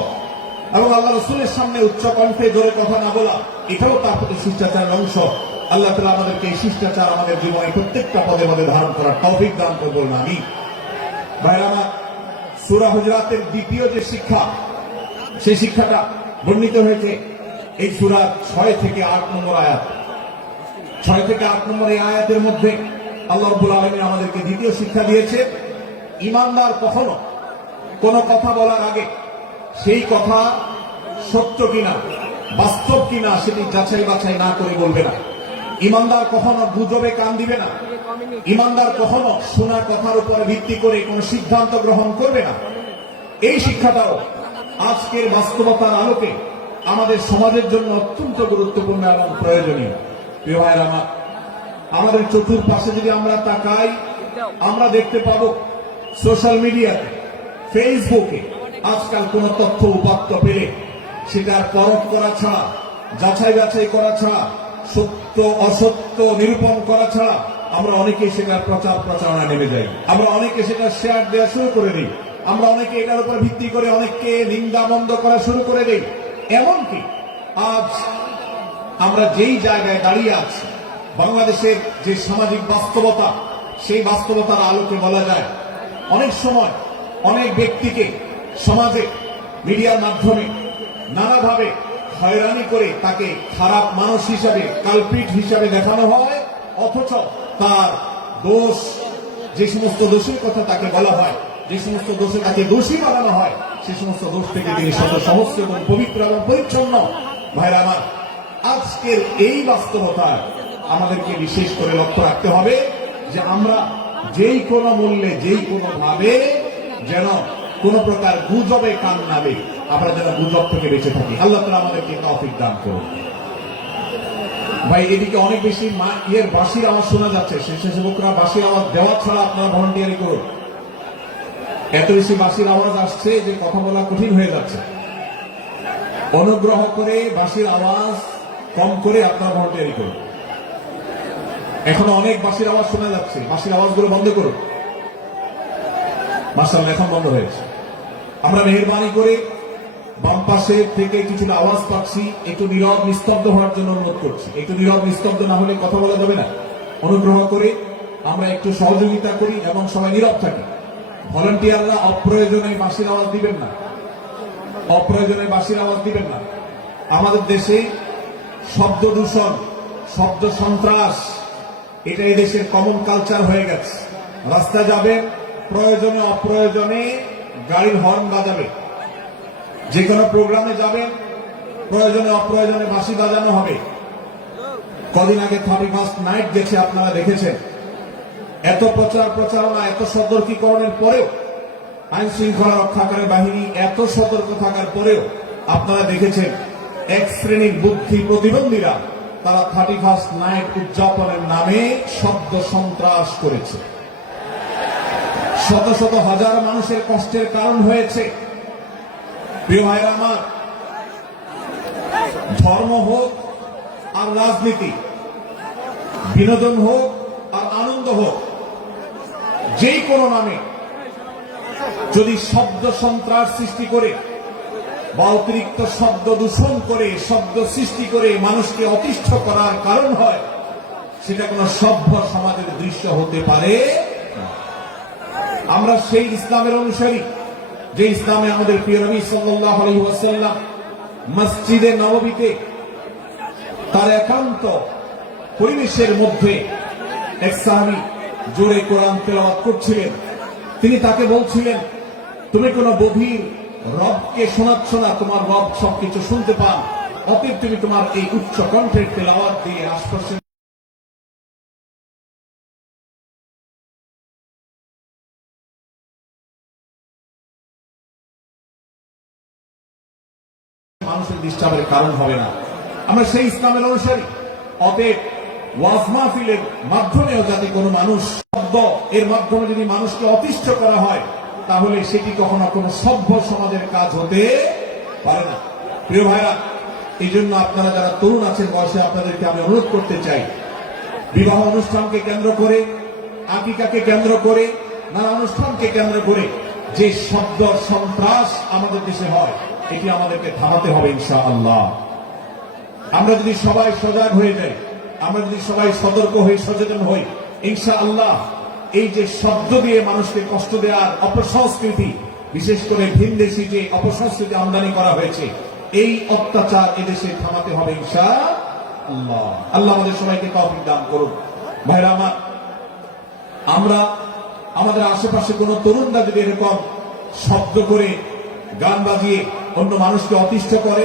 এবং আল্লাহ রাসূলের সামনে উচ্চ কণ্ঠে জোরে কথা না বলা, এটাও তার প্রতি শিষ্টাচারের অংশ। আল্লাহ তাআলা আমাদেরকে এই শিষ্টাচার আমাদের জীবনে প্রত্যেকটা পদে পদে ধারণ করার তৌফিক দান করুন, আমিন। ভাইরা আমার, সূরা হুজুরাতের দ্বিতীয় যে শিক্ষা, সেই শিক্ষাটা বর্ণিত হয়েছে এই সূরা 6 থেকে 8 নম্বর আয়াত। 6 থেকে 8 নম্বর এই আয়াতের মধ্যে আল্লাহ রাব্বুল আলামিন আমাদেরকে দ্বিতীয় শিক্ষা দিয়েছে, ঈমানদার কখনো কোন কথা বলার আগে সেই কথা সত্য কিনা, বাস্তব কিনা, সেটি যাচাই বাছাই না করে বলবে না। ঈমানদার কখনো গুজবে কান দিবে না। ঈমানদার কখনো শোনা কথার উপর ভিত্তি করে কোন সিদ্ধান্ত গ্রহণ করবে না। এই শিক্ষাটাও আজকের বাস্তবতার আলোকে আমাদের সমাজের জন্য অত্যন্ত গুরুত্বপূর্ণ এবং প্রয়োজনীয়। প্রিয় ভাইরা আমার, আমাদের চতুর্পাশে যদি আমরা তাকাই, আমরা দেখতে পাবো সোশ্যাল মিডিয়াতে, ফেসবুকে আজকাল কোন তথ্য উপাত্ত পেলে সেটার পরখ করা ছাড়া, যাচাই বাছাই করা ছাড়া, সত্য অসত্য নিরূপণ করা ছাড়া আমরা অনেকে সেটার প্রচার প্রচারণা নেমে যাই। আমরা অনেকে সেটা শেয়ার দেওয়া শুরু করে দিই। আমরা অনেকে এটার উপর ভিত্তি করে অনেককে নিন্দা মন্দ করা শুরু করে দিই। এমনকি আজ আমরা যেই জায়গায় দাঁড়িয়ে আছি, বাংলাদেশের যে সামাজিক বাস্তবতা, সেই বাস্তবতার আলোকে বলা যায় অনেক সময় অনেক ব্যক্তিকে সমাজে মিডিয়ার মাধ্যমে নানাভাবে হয়রানি করে তাকে খারাপ মানুষ হিসাবে, কালপিট হিসাবে দেখানো হয়, অথচ তার দোষ, যে সমস্ত দোষের কথা তাকে বলা হয়, যে সমস্ত দোষে তাকে দোষী বানানো হয় সে সমস্ত দোষ থেকে তিনি শত সহস্র এবং পবিত্র এবং পরিচ্ছন্ন। ভাইরা আমার, আজকের এই বাস্তবতা আমাদেরকে বিশেষ করে লক্ষ্য রাখতে হবে যে আমরা যেই কোনো মূল্যে যেই কোনো ভাবে যেন কোন প্রকার গুজবে কান না দেই, আমরা যেন গুজব থেকে বেঁচে থাকি। আল্লাহ তাআলা আমাদেরকে তৌফিক দান করুন। ভাই, এদিকে অনেক বেশি বাঁশির আওয়াজ শোনা যাচ্ছে। স্বেচ্ছাসেবকরা বাঁশির আওয়াজ দেওয়া ছাড়া আপনারা ভলান্টিয়ারি করুন। এত বেশি বাঁশির আওয়াজ আসছে যে কথা বলা কঠিন হয়ে যাচ্ছে। অনুগ্রহ করে বাঁশির আওয়াজ কম করে আপনারা ভলান্টিয়ারি করুন। এখনো অনেক বাঁশির আওয়াজ শোনা যাচ্ছে, বাঁশির আওয়াজগুলো বন্ধ করুন। মাশাআল্লাহ, এখন বন্ধ হয়েছে। আমরা মেহেরবানি করে বাম পাশে থেকে কিছুটা আওয়াজ পাচ্ছি, একটু নীরব নিস্তব্ধ হওয়ার জন্য অনুরোধ করছি। একটু নীরব নিস্তব্ধ না হলে কথা বলা যাবে না। অনুগ্রহ করে আমরা একটু সহযোগিতা করি এবং সবাই নীরব থাকি। ভলান্টিয়াররা অপ্রয়োজনে বাঁশির আওয়াজ দিবেন না, অপ্রয়োজনে বাঁশির আওয়াজ দিবেন না। আমাদের দেশে শব্দ দূষণ, শব্দ সন্ত্রাস, এটা এই দেশের কমন কালচার হয়ে গেছে। রাস্তায় যাবেন, প্রয়োজনে অপ্রয়োজনে গাড়ির হর্ন বাজাবে। যে কোনো প্রোগ্রামে যাবেন, প্রয়োজনে অপ্রয়োজনে বাঁশি বাজানো হবে। কদিন আগে 31st নাইট গেছে, আপনারা দেখেছেন। এত প্রচারণা, এত সতর্কীকরণের পরেও, আইন শৃঙ্খলা রক্ষাকারী বাহিনী এত সতর্ক থাকার পরেও আপনারা দেখেছেন এক শ্রেণীর বুদ্ধি প্রতিবন্ধীরা তারা 31st নাইট উদযাপনের নামে শব্দ সন্ত্রাস করেছে। শত শত হাজার মানুষের কষ্টের কারণ হয়েছে। প্রিয় ভাইরা আমার, ধর্ম হোক আর রাজনীতি, বিনোদন হোক আর আনন্দ হোক, যেই কোনো নামে যদি শব্দ সন্ত্রাস সৃষ্টি করে বা অতিরিক্ত শব্দ দূষণ করে, শব্দ সৃষ্টি করে মানুষকে অতিষ্ঠ করার কারণ হয়, সেটা কোন সভ্য সমাজের দৃশ্য হতে পারে না। আমরা সেই ইসলামের অনুসারী যে ইসলামে আমাদের প্রিয় নবী সাল্লাল্লাহু আলাইহি ওয়াসাল্লাম মসজিদে নববীতে তার একান্ত পরিবেশের মধ্যে এক সাহাবী জোরে কোরআন তেলাওয়াত করছিলেন। তিনি তাকে বলছিলেন, তুমি কোন বধির রবকে শোনাচ্ছ না, তোমার রব সবকিছু শুনতে পান, অতএব তুমি তোমার এই উচ্চ কণ্ঠের তেলাওয়াত দিয়ে আশপাশের মানুষের ডিস্টার্বের কারণ হবে না। আমরা সেই ইসলামের অনুসারী। অতএব ওয়াজ মাহফিলের মাধ্যমেও যাতে কোনো মানুষ শব্দ এর মাধ্যমে যদি মানুষকে অতিষ্ঠ করা হয়, তাহলে সেটি কখনো কোনো সভ্য সমাজের কাজ হতে পারে না। প্রিয় ভাইরা, এই জন্য আপনারা যারা তরুণ আছেন বয়সে, আপনাদেরকে আমি অনুরোধ করতে চাই, বিবাহ অনুষ্ঠানকে কেন্দ্র করে, আকিকাকে কেন্দ্র করে, নানা অনুষ্ঠানকে কেন্দ্র করে যে শব্দ সন্ত্রাস আমাদের দেশে হয়, এটি আমাদেরকে থামাতে হবে ইনশাআল্লাহ। আমরা যদি সবাই সজাগ হয়ে যাই, আমরা যদি সবাই সতর্ক হই, সচেতন হই, ইনশাআল্লাহ এই যে শব্দ দিয়ে মানুষকে কষ্ট দেওয়ার অপসংস্কৃতি, বিশেষ করে ভিনদেশী যে অপসংস্কৃতি আমদানি করা হয়েছে, এই অত্যাচার এদেশে থামাতে হবে ইনশাআল্লাহ। আল্লাহ আমাদের সবাইকে তৌফিক দান করুন। ভাইরা আমার, আমরা আমাদের আশেপাশে কোন তরুণরা যদি এরকম শব্দ করে গান বাজিয়ে অন্য মানুষকে অতিষ্ঠ করে,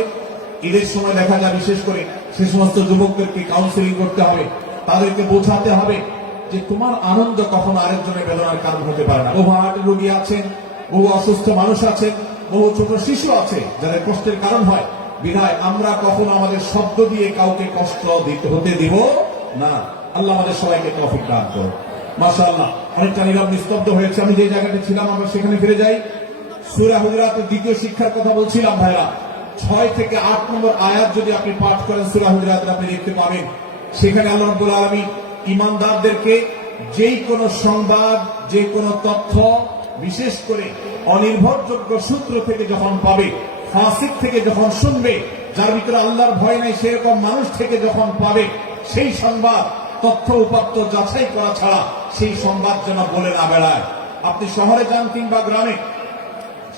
ঈদের সময় দেখা যায় বিশেষ করে সে সমস্ত যুবকদেরকে কাউন্সিলিং করতে হবে, তাদেরকে বোঝাতে হবে যে তোমার আনন্দ কখনো আরেকজনের বেদনার কারণ হতে পারে না। বহু হার্টের রোগী আছেন, বহু অসুস্থ মানুষ আছেন, বহু ছোট শিশু আছে যাদের কষ্টের কারণ হয়। বিধায় আমরা কখনো আমাদের শব্দ দিয়ে কাউকে কষ্ট হতে দিব না। আল্লাহ আমাদের সবাইকে তৌফিক দান করুন। মাশাআল্লাহ, অনেকটা নীরব নিস্তব্ধ হয়েছে। আমি যে জায়গাতে ছিলাম আমরা সেখানে ফিরে যাই। সূরা হুজুরাতের দ্বিতীয় শিক্ষার কথা বলছিলাম। ভাইরা, 6 থেকে 8 নম্বর আয়াত যদি আপনি পাঠ করেন সূরা হুজুরাতের, আপনি দেখতে পাবেন সেখানে আল্লাহ রাব্বুল আলামিন ঈমানদারদেরকে যেই কোনো সংবাদ, যে কোনো তথ্য, বিশেষ করে অনির্ভরযোগ্য সূত্র থেকে যখন পাবে, ফাসিক থেকে যখন শুনবে, যার ভিতরে আল্লাহর ভয় নাই সেরকম মানুষ থেকে যখন পাবে, সেই সংবাদ তথ্য উপাত্ত যাচাই করা ছাড়া সেই সংবাদ যেন বলে না বেড়ায়। আপনি শহরে যান কিংবা গ্রামে,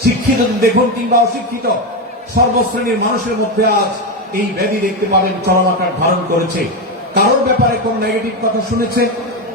শিক্ষিত দেখুন কিংবা অশিক্ষিত, সর্বশ্রেণীর মানুষের মধ্যে আজ এই ব্যাধি দেখতে পাবেন চরমাকার ধারণ করেছে। কারোর ব্যাপারে কোন নেগেটিভ কথা শুনেছেন,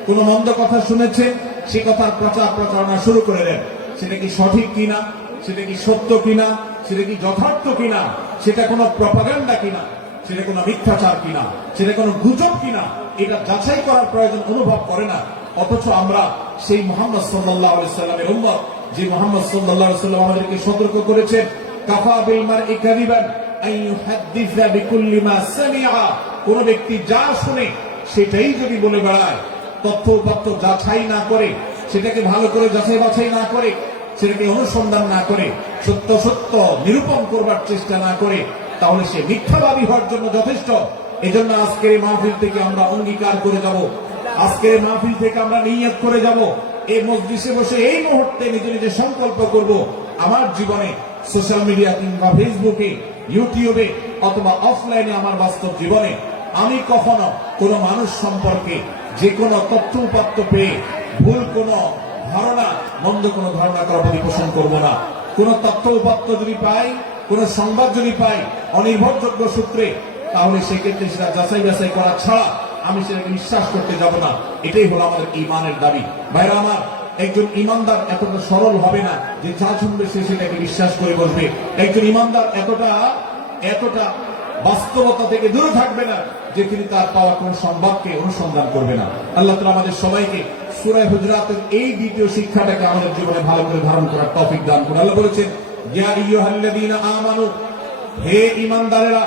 কোন মন্দ কথা শুনেছেন, সে কথার প্রচারণা শুরু করে দেন। সেটা কি সঠিক কিনা, সেটা কি সত্য কিনা, সেটা কি যথার্থ কিনা, সেটা কোনো প্রপাগান্ডা কিনা, সেটা কোনো মিথ্যাচার কিনা, সেটা কোনো গুজব কিনা, এটা যাচাই করার প্রয়োজন অনুভব করে না। অথচ আমরা সেই মুহাম্মদ সাল্লাল্লাহু আলাইহি সাল্লামের উম্মত, যে মুহাম্মদ সাল্লাল্লাহু আলাইহি সাল্লাম আমাদেরকে সতর্ক করেছেন, কাফা বিল মারই কাযিবান আন ইউহাদ্দিসা বিকুল্লি মা সামিআ, কোন ব্যক্তি যা শুনে সেটাই যদি বলে বেড়ায়, তথ্য উপাত্ত যাচাই না করে, সেটাকে ভালো করে যাচাই বাছাই না করে, সেটাকে অনুসন্ধান না করে, সত্য সত্য নিরূপণ করবার চেষ্টা না করে, তাহলে সে মিথ্যাবাদী হওয়ার জন্য যথেষ্ট। এজন্য আজকের এই মাহফিল থেকে আমরা অঙ্গীকার করে যাব, আজকের এই মাহফিল থেকে আমরা নিয়ত করে যাব, এই মজলিসে বসে এই মুহূর্তে নিজে নিজে সংকল্প করব, আমার জীবনে সোশ্যাল মিডিয়া কিংবা ফেসবুকে, ইউটিউবে অথবা অফলাইনে আমার বাস্তব জীবনে আমি কখনো কোন মানুষ সম্পর্কে যে কোনো তথ্য উপাত্ত পেয়ে ভুল কোন ধারণা, মন্দ কোন ধারণা করার প্রতি পোষণ করব না। কোন তথ্য উপাত্ত যদি পাই, কোন সংবাদ যদি পাই অনির্ভরযোগ্য সূত্রে, তাহলে সেক্ষেত্রে সেটা যাচাই বাছাই করা ছাড়া আমি সেটাকে বিশ্বাস করতে যাব না। এটাই হলো আমাদের ঈমানের দাবি। ভাইরা আমার, একজন ইমানদার এতটা সরল হবে না যে যা শুনবে সে সেটাকে বিশ্বাস করে বসবে। একজন ইমানদার এতটা বাস্তবতা থেকে দূরে থাকবে না যে তিনি তার পাওয়া কোন সংবাদকে অনুসন্ধান করবে না। আল্লাহ তাআলা আমাদের সবাইকে সূরা হুজুরাতের এই দ্বিতীয় শিক্ষাটাকে আমাদের জীবনে ভালো করে ধারণ করার তৌফিক দান করুন। আল্লাহ বলেছেন, ইয়া আইয়ুহাল্লাযীনা আমানু, হে ঈমানদারেরা,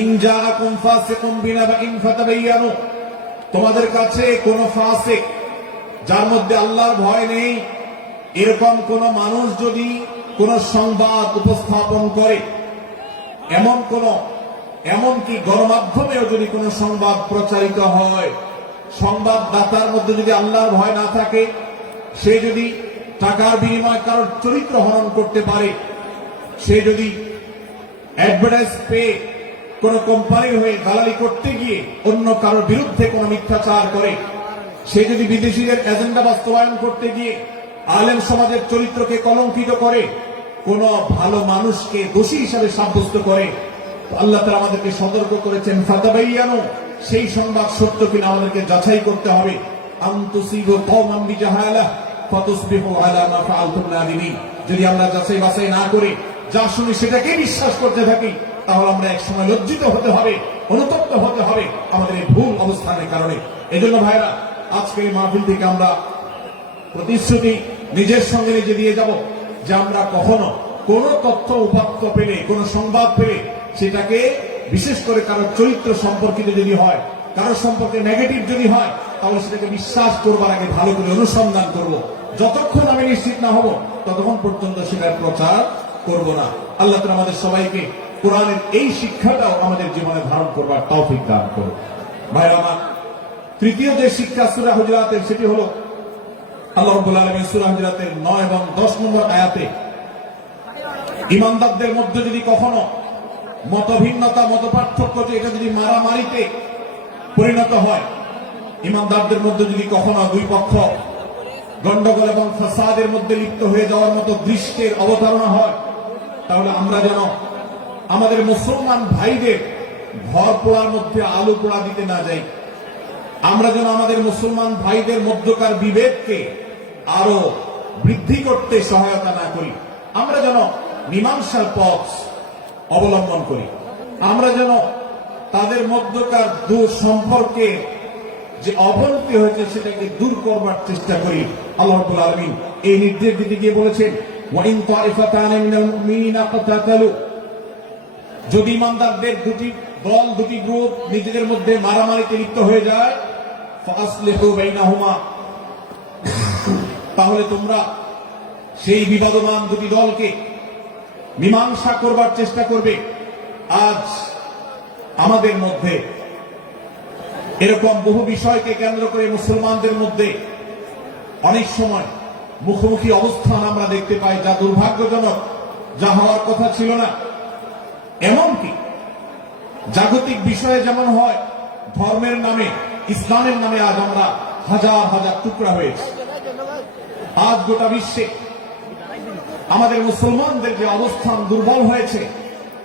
ইন জাআকুম ফাসিকুম বিনাবাইন ফাতাবায়ানু, তোমাদের কাছে কোন ফাসিক, যার মধ্যে আল্লাহর ভয় নেই, এরকম কোন মানুষ যদি কোন সংবাদ উপস্থাপন করে, এমনকি গণমাধ্যমেও যদি কোন সংবাদ প্রচারিত হয়, সংবাদদাতার মধ্যে যদি আল্লাহর ভয় না থাকে, সে যদি টাকার বিনিময়ে কারোর চরিত্র হনন করতে পারে, সে যদি অ্যাডভার্টাইজ পেয়ে কোন কোম্পানির হয়ে দালালি করতে গিয়ে অন্য কারোর বিরুদ্ধে কোন মিথ্যাচার করে, সে যদি বিদেশিদের এজেন্ডা বাস্তবায়ন করতে গিয়ে আলেম সমাজের চরিত্রকে কলঙ্কিত করে, কোন ভালো মানুষকে দোষী হিসাবে সাব্যস্ত করে, আল্লাহ তাআলা আমাদেরকে সতর্ক করেছেন, ফাতাবায়ানু, সেই সংবাদ সত্য কিনা আমাদেরকে যাচাই করতে হবে। আন তুসিবু কওমান বিজাহালাহ ফাতুসবিহু আলা মা ফাআলতুম নাদিমিন, যদি আমরা যাচাই বাছাই না করে যা শুনি সেটাকে বিশ্বাস করতে থাকি, তাহলে আমরা এক সময় লজ্জিত হতে হবে, অনুতপ্ত হতে হবে আমাদের এই ভুল অবস্থানের কারণে। এজন্য ভাইরা, আজকে এই মাহফিল থেকে আমরা প্রতিশ্রুতি নিজের সঙ্গে নিজে দিয়ে যাব যে আমরা কখনো কোন তথ্য উপাত্ত পেলে, কোন সংবাদ পেলে, সেটাকে বিশেষ করে কারোর চরিত্র সম্পর্কিত যদি হয়, কারোর সম্পর্কে নেগেটিভ যদি হয়, তাহলে সেটাকে বিশ্বাস করবার আগে ভালো করে অনুসন্ধান করব। যতক্ষণ আমি নিশ্চিত না হব ততক্ষণ পর্যন্ত সেটার প্রচার করব না। আল্লাহ তাআলা আমাদের সবাইকে কোরআনের এই শিক্ষাটাও আমাদের জীবনে ধারণ করবার তৌফিক দান করুন। ভাইরা আমার, তৃতীয় যে শিক্ষা সূরা হুজুরাতের, সেটি হলো আল্লাহ রাব্বুল আলামিন সূরা হুজুরাতের 9 এবং 10 নম্বর আয়াতে ঈমানদারদের মধ্যে যদি কখনো মতভিন্নতা, মতপার্থক্য, এটা যদি মারামারিতে পরিণত হয়, ঈমানদারদের মধ্যে যদি কখনো দুই পক্ষ গন্ডগোল এবং ফাসাদের মধ্যে লিপ্ত হয়ে যাওয়ার মতো দৃশ্যের অবতারণা হয়, তাহলে আমরা যেন আমাদের মুসলমান ভাইদের ঘর পোড়ার মধ্যে আলু পোড়া দিতে না যাই। আমরা যেন আমাদের মুসলমান ভাইদের মধ্যকার বিভেদকে আরো বৃদ্ধি করতে সহায়তা না করি। আমরা যেন মীমাংসার পথ অবলম্বন করি। আমরা যেন তাদের মধ্যকার সম্পর্কে যে অবনতি হয়েছে সেটাকে দূর করবার চেষ্টা করি। আল্লাহ রাব্বুল আলামিন এই নির্দেশ দিতে গিয়ে বলেছেন, ওয়াইন তাইফাতানি মিনাল মুমিনিনা ইকতাতালু, যদি ইমানদারদের দুটি দল, দুটি গ্রুপ নিজেদের মধ্যে মারামারিতে লিপ্ত হয়ে যায়, ফাসলিহু বাইনাহুমা, তাহলে তোমরা সেই বিবাদমান দুটি দলকে মীমাংসা করবার চেষ্টা করবে। আজ আমাদের মধ্যে এরকম বহু বিষয়কে কেন্দ্র করে মুসলমানদের মধ্যে অনেক সময় মুখোমুখি অবস্থান আমরা দেখতে পাই, যা দুর্ভাগ্যজনক, যা হওয়ার কথা ছিল না। এমনকি জাগতিক বিষয়ে যেমন হয়, ধর্মের নামে, ইসলামের নামে আজ আমরা হাজার হাজার টুকরা হয়েছি। আজ গোটা বিশ্বে আমাদের মুসলমানদের যে অবস্থান দুর্বল হয়েছে,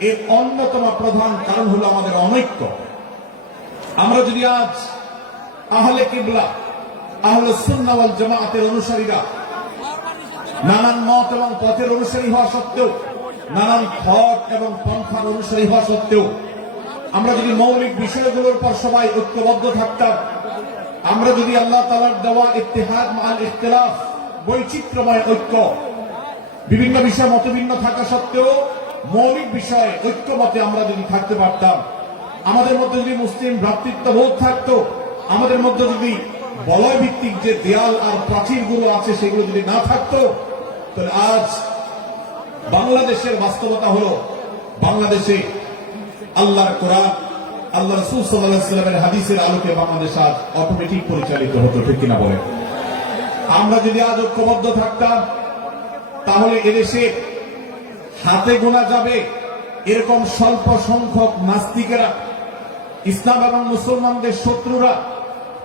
এর অন্যতম প্রধান কারণ হলো আমাদের অনৈক্য। আমরা যদি আজ আহলে কিবলা, আহলে সুন্নাহ ওয়াল জামাআতের অনুসারীরা নানান মত এবং পথের অনুসারী হওয়া সত্ত্বেও, নানান থট এবং পন্থার অনুসারী হওয়া সত্ত্বেও আমরা যদি মৌলিক বিষয়গুলোর পর সবাই ঐক্যবদ্ধ থাকতাম, আমরা যদি আল্লাহ তাআলার দেওয়া ইত্তেহাদ মাল ইখতিলাফ, বৈচিত্র্যময় ঐক্য, বিভিন্ন বিষয় মতভিন্ন থাকা সত্ত্বেও মৌলিক বিষয়ে ঐক্যমতে আমরা যদি থাকতে পারতাম, আমাদের মধ্যে যদি মুসলিম ভ্রাতৃত্ববোধ থাকতো, আমাদের মধ্যে যদি বলয় ভিত্তিক যে দেয়াল আর প্রাচীরগুলো আছে সেগুলো যদি না থাকতো, তাহলে আজ বাংলাদেশের বাস্তবতা হলো বাংলাদেশে আল্লাহর কোরআন, আল্লাহ রাসূল সাল্লাল্লাহু আলাইহি ওয়াসাল্লামের হাদিসের আলোকে বাংলাদেশ আজ অটোমেটিক পরিচালিত হতো, ঠিক কিনা বলেন? আমরা যদি আজ ঐক্যবদ্ধ থাকতাম তাহলে এদেশে হাতে গোনা যাবে এরকম স্বল্প সংখ্যক নাস্তিকেরা, ইসলাম এবং মুসলমানদের শত্রুরা,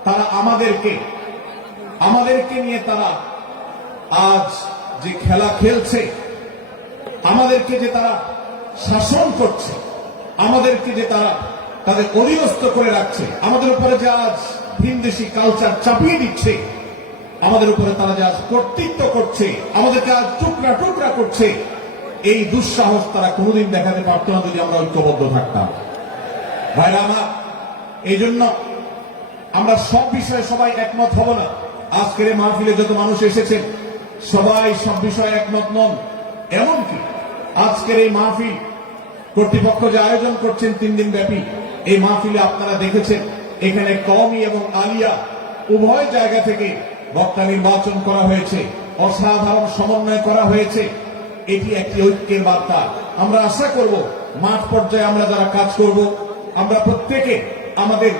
তারা আমাদেরকে নিয়ে তারা আজ যে খেলা খেলছে, আমাদেরকে যে তারা শাসন করছে, আমাদেরকে যে তারা তাদের অধীনস্থ করে রাখছে, আমাদের উপরে যে আজ ভিনদেশি কালচার চাপিয়ে দিচ্ছে, আমাদের উপরে তারা যে আজ কর্তৃত্ব করছে, আমাদেরকে আজ টুকরা টুকরা করছে, এই দুঃসাহস তারা কোনোদিন দেখাতে পারত না যদি আমরা ঐক্যবদ্ধ থাকতাম। ভাইরা আমার, এই জন্য আমরা সব বিষয়ে সবাই একমত হব না। আজকের এই মাহফিলে যত মানুষ এসেছেন সবাই সব বিষয়ে একমত নন। এমনকি আজকের এই মাহফিল কর্তৃপক্ষ যে আয়োজন করছেন 3 দিন ব্যাপী, এই মাহফিলে আপনারা দেখেছেন এখানে কওমি এবং আলিয়া উভয় জায়গা থেকে বক্তা নির্বাচন করা হয়েছে, অসাধারণ সমন্বয় করা হয়েছে। এটি একটি ঐক্যের বার্তা। আমরা আশা করব মাঠ পর্যায়ে আমরা যারা কাজ করব, আমরা প্রত্যেকে আমাদের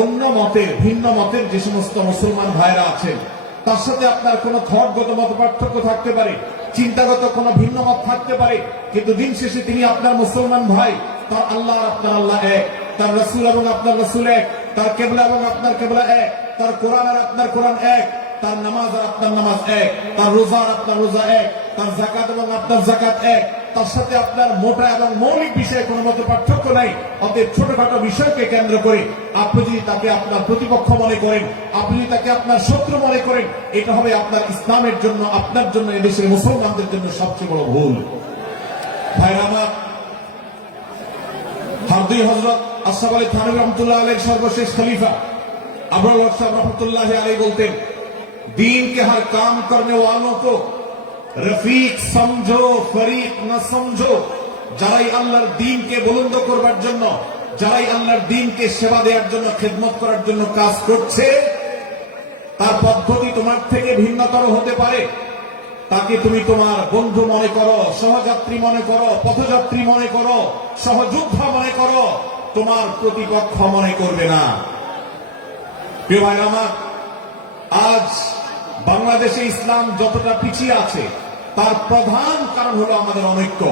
অন্য মতের, ভিন্ন মতের যে সমস্ত মুসলমান ভাইরা আছেন, তার সাথে আপনার কোনো থটগত মত পার্থক্য থাকতে পারে, চিন্তাগত কোনো ভিন্ন মত থাকতে পারে, কিন্তু দিন শেষে তিনি আপনার মুসলমান ভাই। তার আল্লাহ আর আপনার আল্লাহ এক, তার রাসূল এবং আপনার রাসূল এক, তার কিবলা এবং আপনার কিবলা এক, তার কোরআন আর আপনার কোরআন এক, তার নামাজ আর আপনার নামাজ এক, তার রোজা আর আপনার রোজা এক, তার যাকাত এবং আপনার যাকাত এক, তার সাথে আপনার মোটা এবং মৌলিক বিষয়ে কোনো মত পার্থক্য নাই। অতএব ছোটখাটো বিষয়কে কেন্দ্র করে আপনি যদি তাকে আপনার প্রতিপক্ষ মনে করেন, আপনি যদি তাকে আপনার শত্রু মনে করেন, এটা হবে আপনার ইসলামের জন্য, আপনার জন্য, এদেশের মুসলমানদের জন্য সবচেয়ে বড় ভুল। ভাইরা আমার, হারদুই হযরত আশরাফ আলী থানভী রহমাতুল্লাহ আলাইহির সর্বশেষ খলিফা আবুল ওয়াসাব রহমাতুল্লাহ আলাইহি বলতেন, दीन के हर काम करने वालों को रफीक समझो, फरीक न समझो। যারাই আল্লাহর দ্বীনকে বুলন্দ করবার জন্য, যারাই আল্লাহর দ্বীনকে সেবা দেওয়ার জন্য, খেদমত করার জন্য কাজ করছে, তার পদ্ধতি তোমার থেকে ভিন্নতর হতে পারে। তাকে তুমি তোমার বন্ধু মনে করো, সহযাত্রী মনে করো, পথযাত্রী মনে করো, সহযোদ্ধা মনে করো, তোমার প্রতিপক্ষ মনে করবে না। প্রিয় ভাই আমার, আজ বাংলাদেশে ইসলাম যতটা পিছিয়ে আছে তার প্রধান কারণ হলো আমাদের অনৈক্য।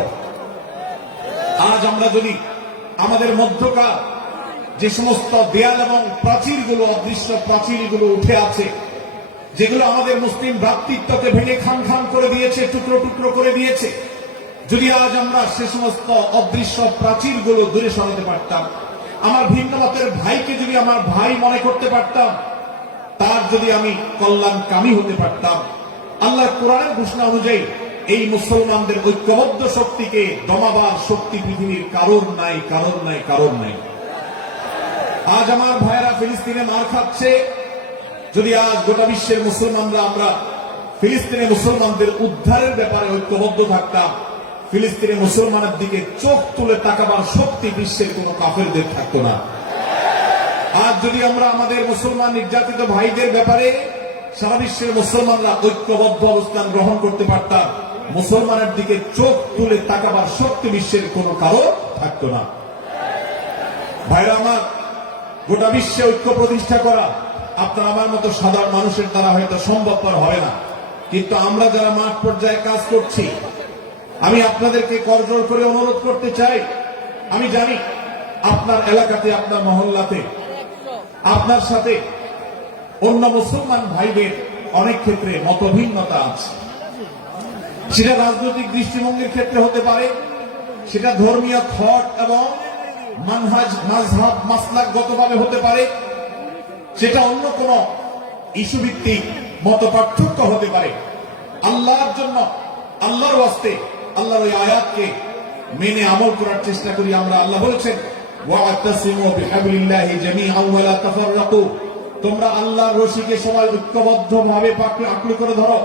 আজ আমরা যদি আমাদের মধ্যকার যে সমস্ত দেয়াল এবং প্রাচীরগুলো, অদৃশ্য প্রাচীরগুলো উঠে আছে, যেগুলো আমাদের মুসলিম ভ্রাতৃত্বকে ভেঙে খান খান করে দিয়েছে, টুকরো টুকরো করে দিয়েছে, যদি আজ আমরা সে সমস্ত অদৃশ্য প্রাচীরগুলো দূরে সরাতে পারতাম, আমার ভিন্ন মতের ভাইকে যদি আমার ভাই মনে করতে পারতাম, তার যদি আমি কল্যাণকামী হতে পারতাম, আল্লাহর কোরআনের ঘোষণা অনুযায়ী এই মুসলমানদের ঐক্যবদ্ধ শক্তিকে দমাবার শক্তি পৃথিবীর কারোর নাই, কারোর নাই, কারোর নাই। আজ আমার ভাইয়েরা ফিলিস্তিনে মার খাচ্ছে, যদি আজ গোটা বিশ্বের মুসলমানরা আমরা ফিলিস্তিনের মুসলমানদের উদ্ধারের ব্যাপারে ঐক্যবদ্ধ থাকতাম, ফিলিস্তিনের মুসলমানের দিকে চোখ তুলে তাকাবার শক্তি বিশ্বের কোন কাফেরদের থাকতো না। আজ যদি আমরা আমাদের মুসলমান নির্যাতিত ভাইদের ব্যাপারে সারা বিশ্বের মুসলমানরা ঐক্যবদ্ধ অবস্থান গ্রহণ করতে পারতাম, মুসলমানের দিকে চোখ তুলে তাকাবার শক্তি বিশ্বের কোন কারো থাকতো না। ভাইরা আমার, গোটা বিশ্বে ঐক্য প্রতিষ্ঠা করা আপনার আমার মতো সাধারণ মানুষের দ্বারা হয়তো সম্ভবপর হবে না, কিন্তু আমরা যারা মাঠ পর্যায়ে কাজ করছি, আমি আপনাদেরকে করজোড় করে অনুরোধ করতে চাই। আমি জানি আপনার এলাকাতে, আপনার মহল্লাতে আপনার সাথে অন্য মুসলমান ভাইদের অনেক ক্ষেত্রে মতভিন্নতা আছে। সেটা রাজনৈতিক দৃষ্টিভঙ্গির ক্ষেত্রে হতে পারে, সেটা ধর্মীয় থট এবং মানহাজ, মাযহাব, মাসলাকগতভাবে হতে পারে, সেটা অন্য কোন ইস্যু ভিত্তিক মত পার্থক্য হতে পারে। আল্লাহর জন্য, আল্লাহর ওয়াস্তে আল্লাহর ওই আয়াতকে মেনে আমল করার চেষ্টা করি আমরা। আল্লাহ বলেছেন ওয়া'তাসিমু বিহাবলিল্লাহি জামিআন ওয়া লা তাফাররাকু, তোমরা আল্লাহর রশিকে সবাই ঐক্যবদ্ধভাবে আঁকড়ে করে ধরো,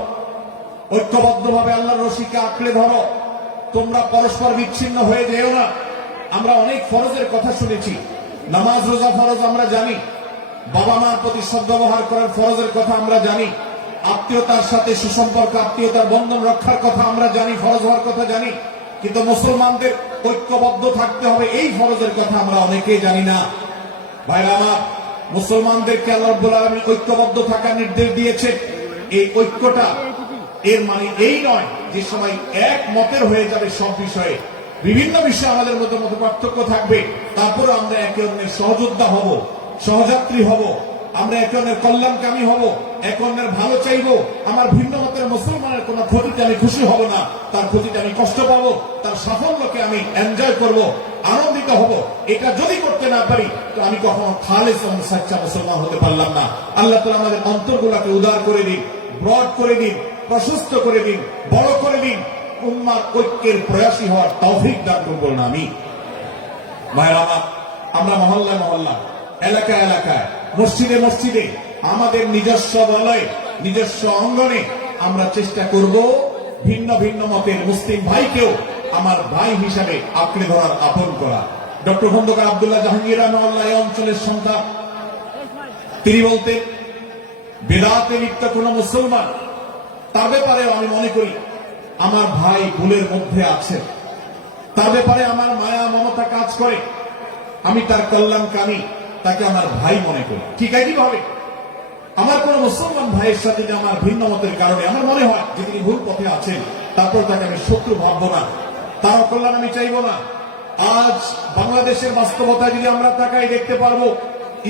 ঐক্যবদ্ধভাবে আল্লাহর রশিকে আঁকড়ে ধরো, তোমরা পরস্পর বিচ্ছিন্ন হয়ে যেও না। আমরা অনেক ফরজের কথা শুনেছি, নামাজ রোজা ফরজ আমরা জানি, বাবা মার প্রতি সদ্ব্যবহার করার ফরজের কথা আমরা জানি, আত্মীয়তার সাথে সুসম্পর্ক আত্মীয়তার বন্ধন রক্ষার কথা আমরা জানি, ফরজ হওয়ার কথা জানি, কিন্তু মুসলমানদের ঐক্যবদ্ধ থাকতে হবে এই ফরজের কথা আমরা অনেকেই জানি না। ভাইরা আমার, মুসলমানদেরকে আল্লাহ রাব্বুল আলামিন ঐক্যবদ্ধ থাকার নির্দেশ দিয়েছে। এই ঐক্যটা এর মানে এই নয় যে সবাই এক মতের হয়ে যাবে সব বিষয়ে, বিভিন্ন বিষয়ে আমাদের মধ্যে মত পার্থক্য থাকবে, তারপরে আমরা একে অন্যের সহযোদ্ধা হব, সহযাত্রী হব, আমরা একে অন্যের কল্যাণকামী হব, একে অন্যের ভালো চাইবো। আমার ভিন্ন মতের মুসলমানের কোন ক্ষতিতে আমি খুশি হব না, তার ক্ষতিতে আমি কষ্ট পাবো, তার সাফল্যকে আমি এনজয় করব, আনন্দিত হব। এটা যদি করতে না পারি তো আমি কখনো খালেস এবং সাচ্চা মুসলমান হতে পারলাম না। আল্লাহ তাআলা আমাদের অন্তরগুলোকে উদার করে দিন, ব্রড করে দিন, প্রশস্ত করে দিন, বড় করে দিন, উম্মার ঐক্যের প্রয়াসী হওয়ার তৌফিক দান করুন না। আমি ভাইরা আমার, আমরা মহল্লায় মহল্লায়, এলাকায় এলাকায়, মসজিদে মসজিদে, আমাদের নিজস্ব বলয়ে, নিজস্ব অঙ্গনে আমরা চেষ্টা করব ভিন্ন ভিন্ন মতের মুসলিম ভাইকেও আমার ভাই হিসাবে আঁকড়ে ধরার, আপন করা। ডক্টর খন্দকার আব্দুল্লাহ জাহাঙ্গীর রাহমাহুল্লাহ এই অঞ্চলের সন্তান, তিনি বলতেন বেদাতে লিপ্ত কোন মুসলমান, তার ব্যাপারে আমি মনে করি আমার ভাই ভুলের মধ্যে আছে, তার ব্যাপারে আমার মায়া মমতা কাজ করে, আমি তার কল্যাণকামী, তাকে আমার ভাই মনে করি। ঠিক একইভাবে আমার কোন মুসলমান ভাইয়ের সাথে যে আমার ভিন্ন মতের কারণে আমার মনে হয় যে তিনি ভুল পথে আছেন, তারপর তাকে আমি শত্রু ভাববো না, তার কল্যাণ আমি চাইবো না। আজ বাংলাদেশের বাস্তবতা যদি আমরা তাকাই দেখতে পারবো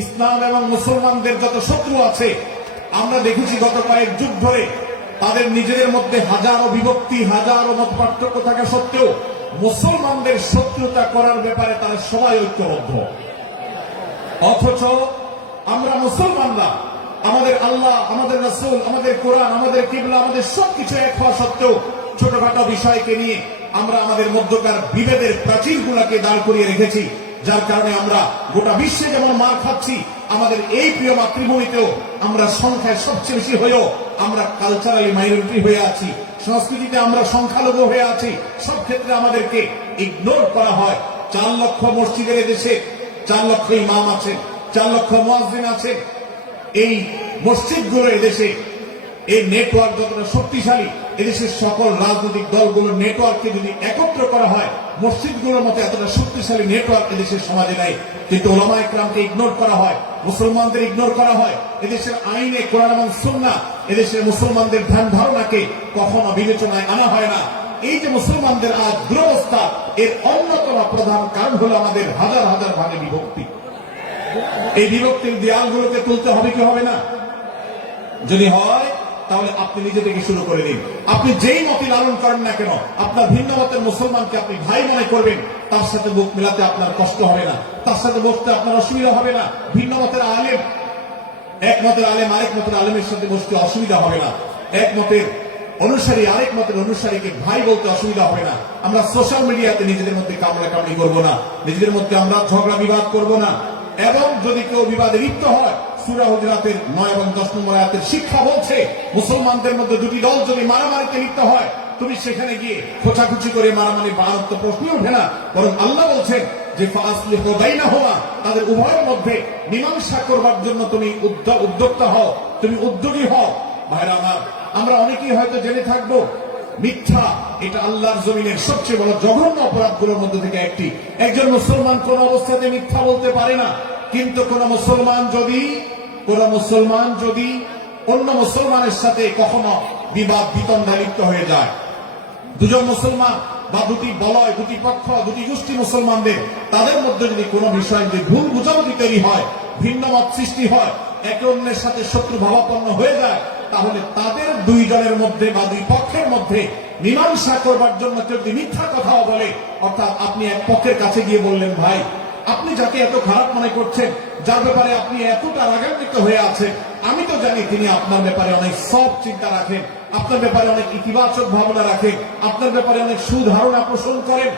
ইসলাম এবং মুসলমানদের যত শত্রু আছে, আমরা দেখেছি গত কয়েক যুগ ধরে তাদের নিজেদের মধ্যে হাজারো বিভক্তি, হাজারো মত পার্থক্য থাকা সত্ত্বেও মুসলমানদের শত্রুতা করার ব্যাপারে তারা সবাই ঐক্যবদ্ধ। অথচ আমরা মুসলমানরা আমাদের আল্লাহ, আমাদের রাসূল, আমাদের কোরআন, আমাদের কিবলা, আমাদের সবকিছু এক হওয়া সত্ত্বেও ছোটখাটো বিষয়কে নিয়ে আমরা আমাদের মধ্যকার বিভেদের প্রাচীরগুলোকে দাঁড় করিয়ে রেখেছি, যার কারণে আমরা গোটা বিশ্বে যেমন মার খাচ্ছি, আমাদের এই প্রিয় মাতৃভূমিতেও আমরা সংখ্যায় সবচেয়ে বেশি হয়েও আমরা কালচারালি মাইনরিটি হয়ে আছি, সংস্কৃতিতে আমরা সংখ্যালঘু হয়ে আছি। সব ক্ষেত্রে আমাদেরকে ইগনোর করা হয়। 4 লক্ষ মসজিদের দেশে 4 লক্ষ ইমাম আছে, 4 লক্ষ মুয়াজ্জিন আছে। এই মসজিদগুলো এদেশে, এই নেটওয়ার্ক যতটা শক্তিশালী, এদেশের সকল রাজনৈতিক দলগুলোর নেটওয়ার্ককে যদি একত্র করা হয়, মসজিদগুলোর মতো এতটা শক্তিশালী নেটওয়ার্ক এদেশের সমাজে নাই। কিন্তু ওলামা ইকরামকে ইগনোর করা হয়, মুসলমানদের ইগনোর করা হয়। এদেশের আইনে কোরআন এবং সুন্নাহ, এদেশের মুসলমানদের ধ্যান ধারণাকে কখনো বিবেচনায় আনা হয় না। এই যে মুসলমানদের আজ দুরবস্থা, এর অন্যতম প্রধান কারণ হলো আমাদের হাজার হাজার ভাগে বিভক্তি। এই বিভক্তির দেয়ালগুলোকে তুলতে হবে কি হবে না? যদি হয় তাহলে আপনি নিজে থেকে শুরু করে দিন। আপনি যেই মতে লালন করেন না কেন, আপনার ভিন্ন মতের মুসলমানকে আপনি ভাই মনে করবেন, তার সাথে বুক মেলাতে আপনার কষ্ট হবে না, তার সাথে বসতে আপনার অসুবিধা হবে না। ভিন্ন মতের আলেম, এক মতের আলেম আরেক মতের আলেমের সাথে বসতে অসুবিধা হবে না। এক মতের অনুসারী আরেক মতের অনুসারীকে ভাই বলতে অসুবিধা হবে না। আমরা সোশ্যাল মিডিয়াতে নিজেদের মধ্যে কামড়াকামড়ি করবো না, নিজেদের মধ্যে আমরা ঝগড়া বিবাদ করবো না। এবং যদি কেউ বিবাদে লিপ্ত হয়, সূরা হুজুরাতের 9 এবং 10 নম্বর আয়াতের শিক্ষা বলছে, মুসলমানদের মধ্যে দুটি দল যদি মারামারিতে লিপ্ত হয়, তুমি সেখানে গিয়ে খোঁচাখুচি করে মারামারি বাড়ানোর তো প্রশ্নই ওঠে না। বরং আল্লাহ বলছেন যে ফাসলিহু বাইনাহুমা, তাদের উভয়ের মধ্যে মীমাংসা করবার জন্য তুমি উদ্যোক্তা হও, তুমি উদ্যোগী হও। ভাইরা আমার, আমরা অনেকেই হয়তো জেনে থাকবো মিথ্যা এটা আল্লাহর জমিনের সবচেয়ে বড় জঘন্য অপরাধগুলোর মধ্যে থেকে একটি। একজন মুসলমান কোন অবস্থাতে মিথ্যা বলতে পারে না, কিন্তু কোন মুসলমান যদি অন্য মুসলমানের সাথে কখনো বিবাদ বিতণ্ডায় লিপ্ত হয়ে যায়, দুজন মুসলমান বা দুটি বলয়, দুটি পক্ষ, দুটি গোষ্ঠী মুসলমানদের, তাদের মধ্যে যদি কোনো বিষয় যে ভুল বুঝাবুঝি তৈরি হয়, ভিন্ন মত সৃষ্টি হয়, একে অন্যের সাথে শত্রু ভাবাপন্ন হয়ে যায়, তাহলে তাদের দুই দলের মধ্যে বা দুই পক্ষের মধ্যে মীমাংসা করবার জন্য যদি মিথ্যা কথাও বলে, অর্থাৎ আপনি এক পক্ষের কাছে গিয়ে বললেন, ভাই আপনি যাকে এত খারাপ মনে করছেন, যার ব্যাপারে আপনি এতটা রাগান্বিত হয়ে আছেন, আমি তো জানি তিনি আপনার ব্যাপারে অনেক সব চিন্তা রাখেন, আপনার ব্যাপারে অনেক ইতিবাচক ভাবনা রাখেন, আপনার ব্যাপারে অনেক সুধারণা পোষণ করেন,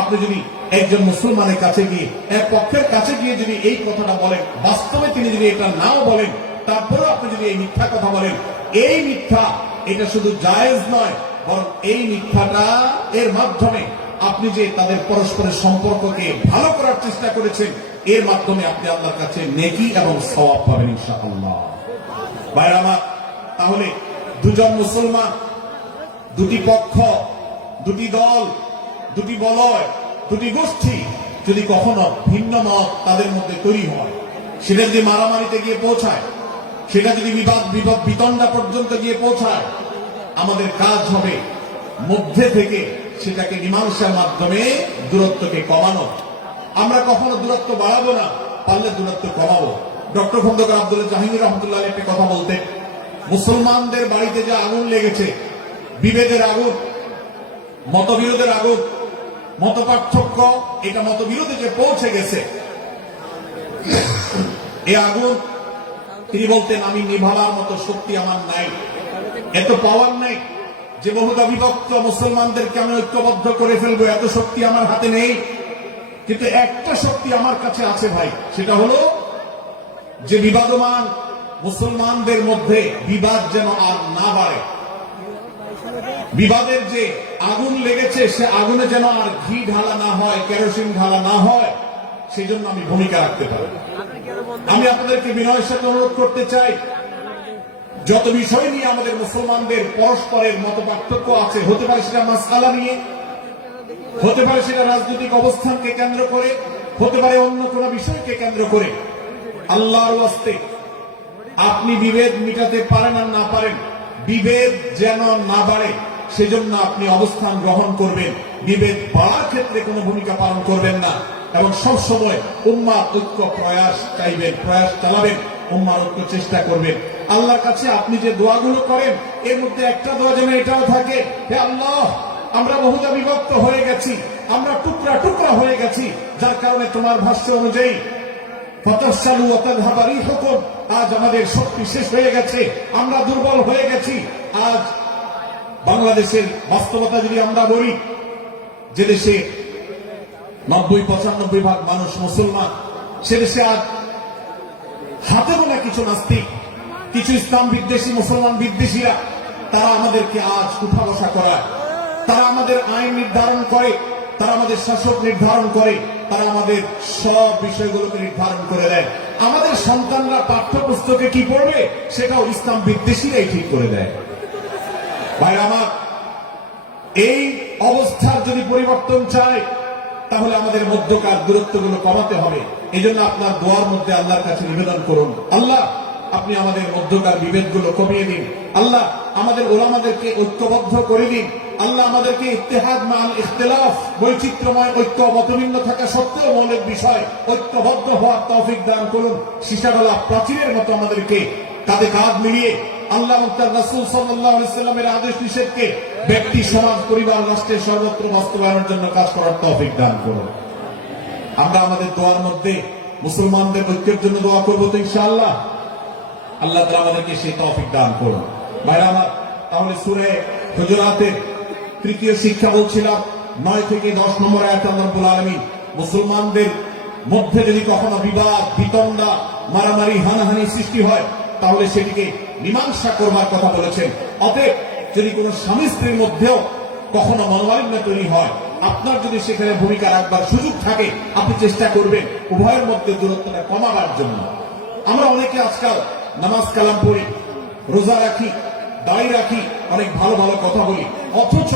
আপনি যদি একজন মুসলমানের কাছে গিয়ে, এক পক্ষের কাছে গিয়ে যদি এই কথাটা বলেন, বাস্তবে তিনি যদি এটা নাও বলেন, তারপরেও আপনি যদি এই মিথ্যা কথা বলেন, এই মিথ্যা এটা শুধু জায়েজ নয়, বরং এই মিথ্যাটা এর মাধ্যমে আপনি যে তাদের পরস্পরের সম্পর্ককে ভালো করার চেষ্টা করেছেন, এর মাধ্যমে আপনি আল্লাহর কাছে নেকি এবং সওয়াব পাবেন ইনশাআল্লাহ। ভাইরা আমার, তাহলে দুজন মুসলমান, দুটি পক্ষ, দুটি দল, দুটি বলয়, দুটি গোষ্ঠী যদি কখনো ভিন্ন মত তাদের মধ্যে তৈরি হয়, সেটা যদি মারামারিতে গিয়ে পৌঁছায়, সেটা যদি বিবাদ বিতণ্ডা পর্যন্ত গিয়ে পৌঁছায়, আমাদের কাজ হবে মধ্যে থেকে সেটাকে মীমাংসার মাধ্যমে দূরত্বকে কমানো। আমরা কখনো দূরত্ব বাড়াবো না, পারলে দূরত্ব কমাবো। ডক্টর খন্দকার আব্দুল জাহাঙ্গীর রহমতুল্লাহ একটি কথা বলতেন, মুসলমানদের বাড়িতে যে আগুন লেগেছে, বিভেদের আগুন, মতবিরোধের আগুন, মত পার্থক্য, এটা মতবিরোধে যে পৌঁছে গেছে, এই আগুন তিনি বলতেন, আমি নিভাবার মতো শক্তি আমার নাই, এত পাওয়ার নাই যে বহুদা বিভক্ত মুসলমানদেরকে আমি ঐক্যবদ্ধ করে ফেলবো, এত শক্তি আমার হাতে নেই। কিন্তু একটা শক্তি আমার কাছে আছে ভাই, সেটা হলো যে বিবাদমান মুসলমানদের মধ্যে বিবাদ যেন আর না বাড়ে, বিবাদের যে আগুন লেগেছে সে আগুনে যেন আর ঘি ঢালা না হয়, কেরোসিন ঢালা না হয়, সেই জন্য আমি ভূমিকা রাখতে পারি। আমি আপনাদেরকে বিনয়ের সাথে অনুরোধ করতে চাই, যত বিষয় নিয়ে আমাদের মুসলমানদের পরস্পরের মত পার্থক্য আছে, হতে পারে সেটা মাসআলা নিয়ে, হতে পারে সেটা রাজনৈতিক অবস্থানকে কেন্দ্র করে, হতে পারে অন্য কোন বিষয়কে কেন্দ্র করে, আল্লাহর ওয়াস্তে আপনি বিভেদ মিটাতে পারেন আর না পারেন, বিভেদ যেন না বাড়ে সেজন্য আপনি অবস্থান গ্রহণ করবেন, বিভেদ বাড়ার ক্ষেত্রে কোনো ভূমিকা পালন করবেন না, এবং সব সময় উম্মাহ ঐক্য প্রয়াস চাইবেন, প্রয়াস চালাবেন, উম্মাহ ঐক্য চেষ্টা করবেন। আল্লাহর কাছে আপনি যে দোয়াগুলো করেন, এর মধ্যে একটা দোয়া যেন এটাও থাকে, হে আল্লাহ, আমরা বহুদা বিভক্ত হয়ে গেছি, আমরা টুকরা টুকরা হয়ে গেছি, যার কারণে তোমার ভাষ্য অনুযায়ী ফতাসালু ওয়া তাযহাবা রিহুকুম, আজ আমাদের শক্তি শেষ হয়ে গেছে, আমরা দুর্বল হয়ে গেছি। আজ বাংলাদেশের বাস্তবতা যদি আমরা বলি, যে দেশে 90-95 ভাগ মানুষ মুসলমান, সে দেশে আজ হাতে গোনা কিছু নাস্তিক, কিছু ইসলাম বিদ্বেষী, মুসলমান বিদ্বেষীরা, তারা আমাদেরকে আজ উঠা বসা করায়, তারা আমাদের আইন নির্ধারণ করে, তারা আমাদের শাসক নির্ধারণ করে, তারা আমাদের সব বিষয়গুলোকে নির্ধারণ করে দেয়। আমাদের সন্তানরা পাঠ্যপুস্তকে কি পড়বে সেটাও ইসলাম বিদ্বেষীরাই ঠিক করে দেয়। ভাই আমার, এই অবস্থার যদি পরিবর্তন চাই, তাহলে আমাদের মধ্যকার দূরত্বগুলো কমাতে হবে। এই জন্য আপনার দোয়ার মধ্যে আল্লাহর কাছে নিবেদন করুন, আল্লাহ আপনি আমাদের মধ্যকার বিভেদগুলো কমিয়ে দিন, আল্লাহ আমাদের ওলামাদেরকে ঐক্যবদ্ধ করে দিন, আল্লাহ আমাদেরকে ইত্তেহাদ মাল ইখতিলাফ, বৈচিত্র্যময় ঐক্য, মতভিন্ন থাকা সত্ত্বেও মৌলিক বিষয় ঐক্যবদ্ধ হওয়ার তৌফিক দান করুন। সীসাডালা প্রাচীরের মতো আমাদেরকে কাঁধে কাঁধ মিলিয়ে আল্লাহ মুক্তার রাসূল সাল্লাল্লাহু আলাইহি সাল্লামের আদেশ নিষেধকে ব্যক্তি, সমাজ, পরিবার, রাষ্ট্রের সর্বত্র বাস্তবায়নের জন্য কাজ করার তৌফিক দান করুন। আমরা আমাদের দোয়ার মধ্যে মুসলমানদের ঐক্যের জন্য দোয়া করবো তো ইনশাআল্লাহ, আল্লাহ তাআলা আমাদেরকে সেই তৌফিক দান করুন। ভাইরা আমার, তাহলে সূরা হুজুরাতের তৃতীয় শিক্ষা বলছিলাম, 9 থেকে 10 নম্বর আয়াতে আল্লাহ রাব্বুল আলামিন মুসলমানদের মধ্যে যদি কখনো বিবাদ, বিতণ্ডা, মারামারি, হানাহানি সৃষ্টি হয়, তাহলে সেটিকে মীমাংসা করবার কথা বলেছেন। অতএব যদি কোনো স্বামী স্ত্রীর মধ্যেও কখনো মনোমালিন্য তৈরি হয়, আপনার যদি সেখানে ভূমিকা রাখবার সুযোগ থাকে, আপনি চেষ্টা করবেন উভয়ের মধ্যে দূরত্বটা কমাবার জন্য। আমরা অনেকে আজকাল নামাজ কালাম পড়ি, রোজা রাখি, দাড়ি রাখি, অনেক ভালো ভালো কথা বলি, অথচ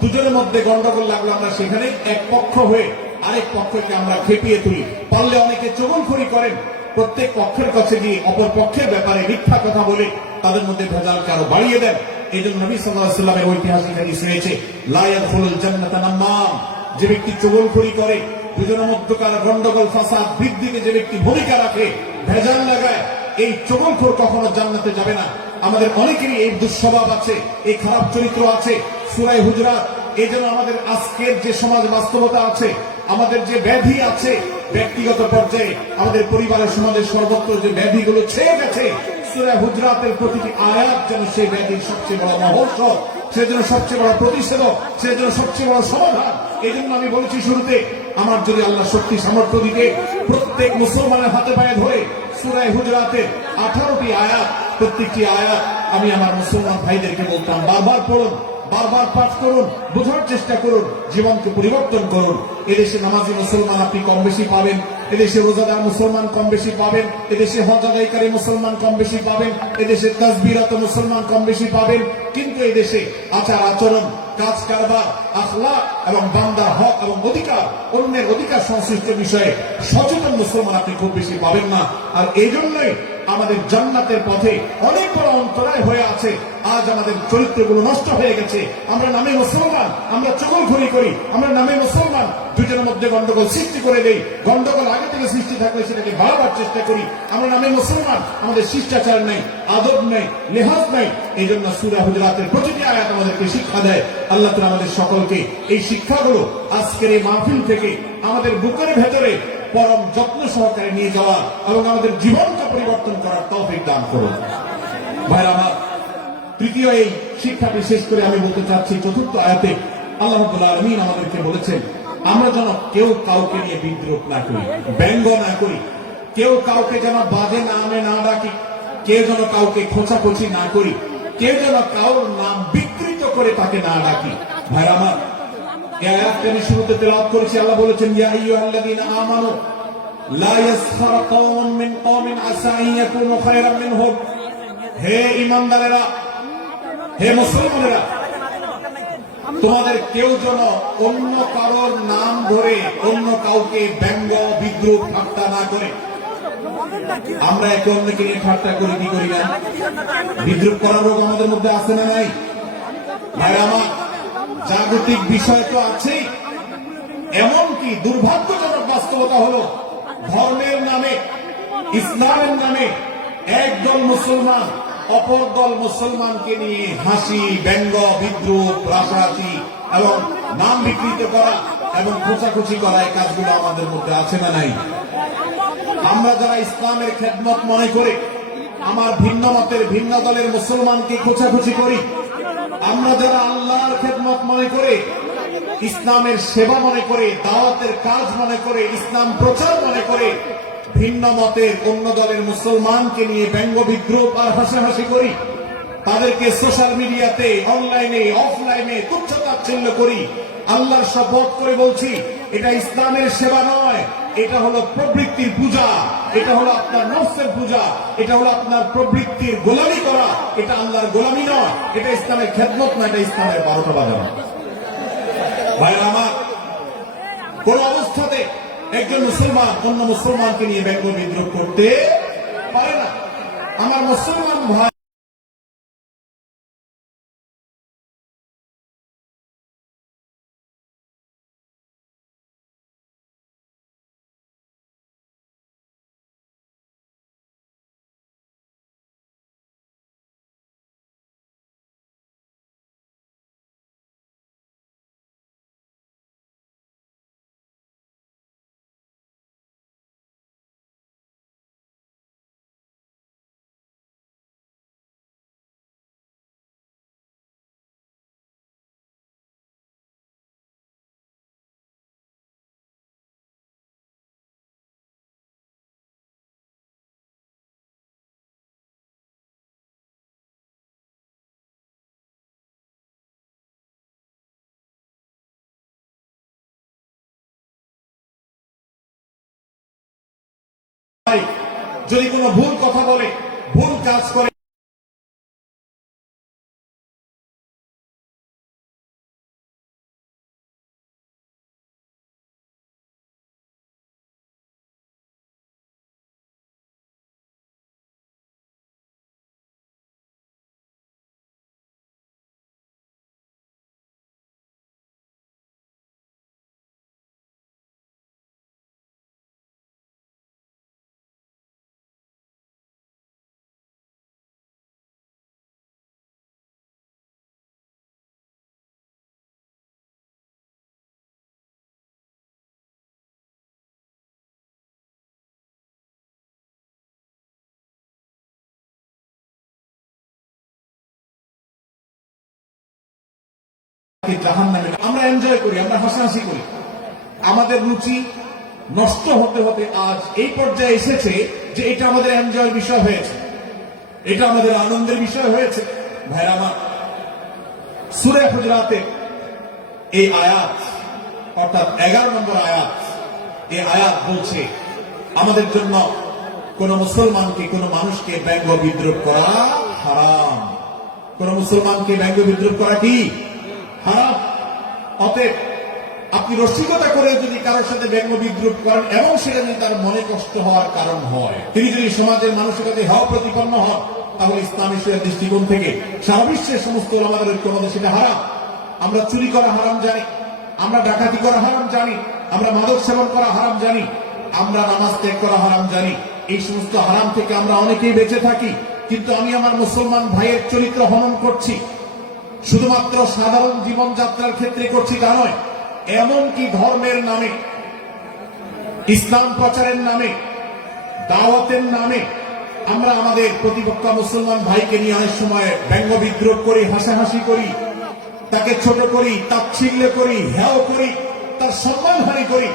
দুজনের মধ্যে গন্ডগোল লাগলে আমরা সেখানে এক পক্ষ হয়ে আরেক পক্ষকে আমরা খেপিয়ে তুলি। পারলে অনেকে চগলখড়ি করেন, প্রত্যেক পক্ষের কাছে গিয়ে অপর পক্ষের ব্যাপারে মিথ্যা কথা বলে তাদের মধ্যে ভেজালকে আরো বাড়িয়ে দেন। এই জন্য নবী সাল্লাল্লাহু আলাইহি ওয়াসাল্লামের ঐতিহাসিক হাদিস রয়েছে, লা ইয়াদখুলুল জান্নাতা নাম্মাম, যে ব্যক্তি চগলখড়ি করে, দুজনের মধ্যকার গন্ডগোল ফাসাদ বৃদ্ধিতে যে ব্যক্তি ভূমিকা রাখে, ভেজাল লাগায়, এই চগলখোর কখনো জান্নাতে যাবে না। আমাদের অনেকেরই এই দুঃস্বভাব আছে, এই খারাপ চরিত্র আছে। সূরা হুজুরাত, এই জন্য আমাদের আজকের যে সমাজ বাস্তবতা আছে, আমাদের যে ব্যাধি আছে ব্যক্তিগত পর্যায়ে, আমাদের পরিবারের, সমাজের সর্বত্র যে ব্যাধিগুলো ছেয়ে গেছে, সূরা হুজরাতের প্রতিটি আয়াত যেন সেই ব্যাধির সবচেয়ে বড় মহৌষধ, সেজন্য সবচেয়ে বড় প্রতিষেধক, সেজন্য সবচেয়ে বড় সমাধান। এই জন্য আমি বলেছি শুরুতে, আমার যদি আল্লাহ শক্তি সামর্থ্য দিতে প্রত্যেক মুসলমানের হাতে পায়ে ধরে সূরা হুজরাতের 18টি আয়াত, প্রত্যেকটি আয়াত আমি আমার মুসলমান ভাইদেরকে বলতাম বারবার পড়ুন, বারবার পাঠ করুন, বোঝার চেষ্টা করুন, জীবনকে পরিবর্তন করুন। এদেশে নামাজি মুসলমান আপনি কম বেশি পাবেন, এদেশে রোজাদার মুসলমান কম বেশি পাবেন, এদেশে হজ আদায়কারী মুসলমান কম বেশি পাবেন, এদেশে তাসবিরত মুসলমান কম বেশি পাবেন, কিন্তু এদেশে আচার আচরণ, কাজ কারবার, আখলাক এবং বান্দার হক এবং অধিকার, অন্যের অধিকার সংশ্লিষ্ট বিষয়ে সচেতন মুসলমান আপনি খুব বেশি পাবেন না। আর এই জন্যই আমাদের জান্নাতের পথে অনেক বড় অন্তরায় হয়ে আছে। আজ আমাদের চরিত্রগুলো নষ্ট হয়ে গেছে। আমরা নামে মুসলমান, আমরা চগলখড়ি করি, আমরা নামে মুসলমান, দুজনের মধ্যে গন্ডগোল সৃষ্টি করে দেই। গন্ডগোল আগে থেকে সৃষ্টি থাকলে সেটাকে বাড়াবার চেষ্টা করি। আমরা নামে মুসলমান, আমাদের শিষ্টাচার নেই, আদব নেই, লেহাজ নেই। এই জন্য সূরা হুজরাতের প্রতিটি আয়াত আমাদেরকে শিক্ষা দেয়। আল্লাহ তাআলা আমাদের সকলকে এই শিক্ষাগুলো আজকের এই মাহফিল থেকে আমাদের বুকের ভেতরে পরম যত্ন সহকারে নিয়ে যাওয়া এবং আমাদের জীবনকে পরিবর্তন করার তৌফিক দান করুন। ভাইরা আমার, তৃতীয় এই শিক্ষাটি শেষ করে আমি বলতে চাচ্ছি, চতুর্থ আয়াতে আল্লাহ রাব্বুল আলামিন আমাদেরকে বলেছেন আমরা যেন কেউ কাউকে নিয়ে বিদ্রুপ না করি, ব্যঙ্গ না করি, কেউ কাউকে যেন বাজে নামে না ডাকি, কেউ যেন কাউকে খোঁচাখুচি না করি, কেউ যেন কারোর নাম বিকৃত করে তাকে না ডাকি। ভাইরা আমার, এই আয়াতটি আমি শুরুতে তেলাওয়াত করেছি। আল্লাহ বলেছেন ইয়া আইয়ুহাল্লাযীনা আমানু লা ইয়াসখার কওমুন মিন কওমিন আসা আন ইয়াকুনু খায়রাম মিনহুম। হে ঈমানদারেরা, হে মুসলমানেরা, তোমাদের কেউ যেন অন্য কারোর নাম ধরে অন্য কাউকে ব্যঙ্গ বিদ্রুপ ঠাট্টা না করে। আমরা একে অন্যকে নিয়ে ঠাট্টা করি কি করি না? বিদ্রুপ করার রোগ আমাদের মধ্যে আছে না নাই? ভাই আমার, জাগতিক বিষয় তো আছেই, এমনকি দুর্ভাগ্যজনক বাস্তবতা হলো ধর্মের নামে, ইসলামের নামে একদল মুসলমান অপর দল মুসলমানকে নিয়ে হাসি, ব্যঙ্গ, বিদ্রুপ, রাসারাসি এবং নাম বিকৃত করা এবং খোঁচাখুচি করা, এই কাজগুলো আমাদের মধ্যে আছে না নাই? আমরা যারা ইসলামের খেদমত মনে করে আমার ভিন্ন মতের, ভিন্ন দলের মুসলমানকে খোঁচাখুচি করি, আমরা যারা আল্লাহর খেদমত মনে করে, ইসলামের সেবা মনে করে, দাওয়াতের কাজ মনে করে, ইসলাম প্রচার মনে করে ভিন্ন মতের অন্য দলের মুসলমানকে নিয়ে ব্যঙ্গ বিদ্রুপ আর হাসাহাসি করি, তাদেরকে সোশ্যাল মিডিয়াতে, অনলাইনে, অফলাইনে তুচ্ছ-তাচ্ছিল্য করি, আল্লাহর শপথ করে বলছি এটা ইসলামের সেবা নয়, এটা হলো প্রবৃত্তির পূজা, এটা হলো আপনার নফসের পূজা, এটা হলো আপনার প্রবৃত্তির গোলামি করা, এটা আল্লাহর গোলামি নয়, এটা ইসলামের খেদমত না, এটা ইসলামের 12টা বাজানো। ভাইরা আমার, কোন অবস্থাতে একজন মুসলমান অন্য মুসলমানকে নিয়ে ব্যঙ্গ বিদ্রুপ করতে পারে না। আমার মুসলমান ভাই যদি কোনো ভুল কথা বলে, ভুল কাজ করে, তাকে জাহান্নামে। আমরা এনজয় করি, আমরা হাসাহাসি করি, আমাদের রুচি নষ্ট হতে হতে আজ এই পর্যায়ে এসেছে যে এটা আমাদের এনজয়ের বিষয় হয়েছে, এটা আমাদের আনন্দের বিষয় হয়েছে। ভাইরা আমার, সূরা হুজুরাতে এই আয়াত অর্থাৎ 11 নম্বর আয়াত, এই আয়াত বলছে আমাদের জন্য কোন মুসলমানকে, কোন মানুষকে ব্যঙ্গ বিদ্রুপ করা হারাম। কোন মুসলমানকে ব্যঙ্গ বিদ্রুপ করা কি হারাম। অতএব আপনি রসিকতা করে যদি কারোর সাথে ব্যঙ্গ বিদ্রুপ করেন এবং সেটা যদি তার মনে কষ্ট হওয়ার কারণ হয়, তিনি যদি সমাজের মানসিকতায় হাও প্রতিপন্ন হন, তাহলে ইসলামী শরীয়তের দৃষ্টিকোণ থেকে সারা বিশ্বের সমস্ত ওলামাদের ঐক্যমতে সেটা হারাম। আমরা চুরি করা হারাম জানি, আমরা ডাকাতি করা হারাম জানি, আমরা মাদক সেবন করা হারাম জানি, আমরা নামাজ ত্যাগ করা হারাম জানি। এই সমস্ত হারাম থেকে আমরা অনেকেই বেঁচে থাকি, কিন্তু আমি আমার মুসলমান ভাইয়ের চরিত্র হনন করছি শুধুমাত্র সাধারণ জীবনযাত্রার ক্ষেত্রে করছি তা নয়, এমনকি ধর্মের নামে, ইসলাম প্রচারের নামে, দাওয়াতের নামে আমরা আমাদের প্রতিপক্ষ মুসলমান ভাইকে নিয়ে অনেক সময় ব্যঙ্গ বিদ্রুপ করি, হাসাহাসি করি, তাকে ছোট করি, তাচ্ছিল্য করি, হেয় করি, তার সম্মানহানি করি।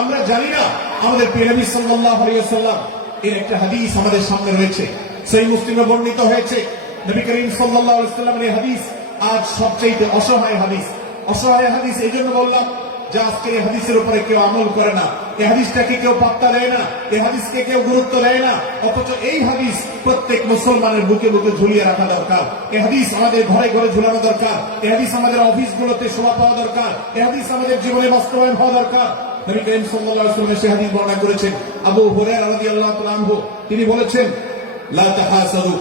আমরা জানি না আমাদের প্রিয় নবী সাল্লাল্লাহু আলাইহি ওয়াসাল্লাম এর একটা হাদিস আমাদের সামনে রয়েছে, সেই মুসলিমে বর্ণিত হয়েছে। নবী করিম সাল্লাল্লাহু আলাইহি ওয়াসাল্লামের এই হাদিস আজ সবচেয়ে অসহায় হাদিস। অসহায় হাদিস এই জন্য বললাম যে আজকে এই হাদিসের উপরে কেউ আমল করে না, এই হাদিসটাকে কেউ পাত্তা দেয় না, এই হাদিসকে কেউ গুরুত্ব দেয় না, অথচ এই হাদিস প্রত্যেক মুসলমানের বুকে বুকে ঝুলিয়ে রাখা দরকার। এই হাদিস আমাদের ঘরে ঘরে ঝুলানো দরকার, এই হাদিস আমাদের অফিসগুলোতে শোভা পাওয়া দরকার, এই হাদিস আমাদের জীবনে বাস্তবায়ন হওয়া দরকার। নবী করিম সাল্লাল্লাহু আলাইহি ওয়াসাল্লাম সেই হাদিস বর্ণনা করেছেন। আবু হুরায়রা রাদিয়াল্লাহু তাআলা আনহু তিনি বলেছেন, লা তাহাসাদু,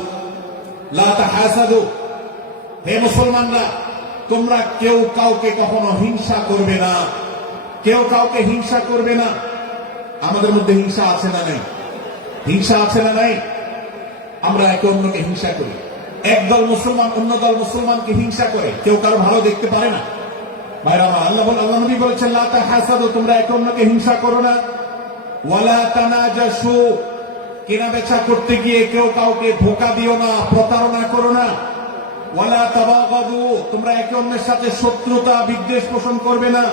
লা তাহাসাদু, হে মুসলমানরা, তোমরা কেউ কাউকে কখনো হিংসা করবে না, কেউ কাউকে হিংসা করবে না। আমাদের মধ্যে হিংসা আছে না নাই? হিংসা আছে না নাই? আমরা একে অন্যকে হিংসা করি। একদল মুসলমান অন্য দল মুসলমানকে হিংসা করে, কেউ কারো ভালো দেখতে পারে না। ভাইরা আমার, আল্লাহ নবী বলেছেন, লা তাহাসাদু, তোমরা একে অন্যকে হিংসা করো না। ওয়ালা তানাজাসু, কেনা বেচা করতে গিয়ে কেউ কাউকে ধোঁকা দিও না, প্রতারণা করো না। ওয়ালা তাবাগাদু, তোমরা একে অন্যের সাথে শত্রুতা বিদ্বেষ পোষণ করবে না।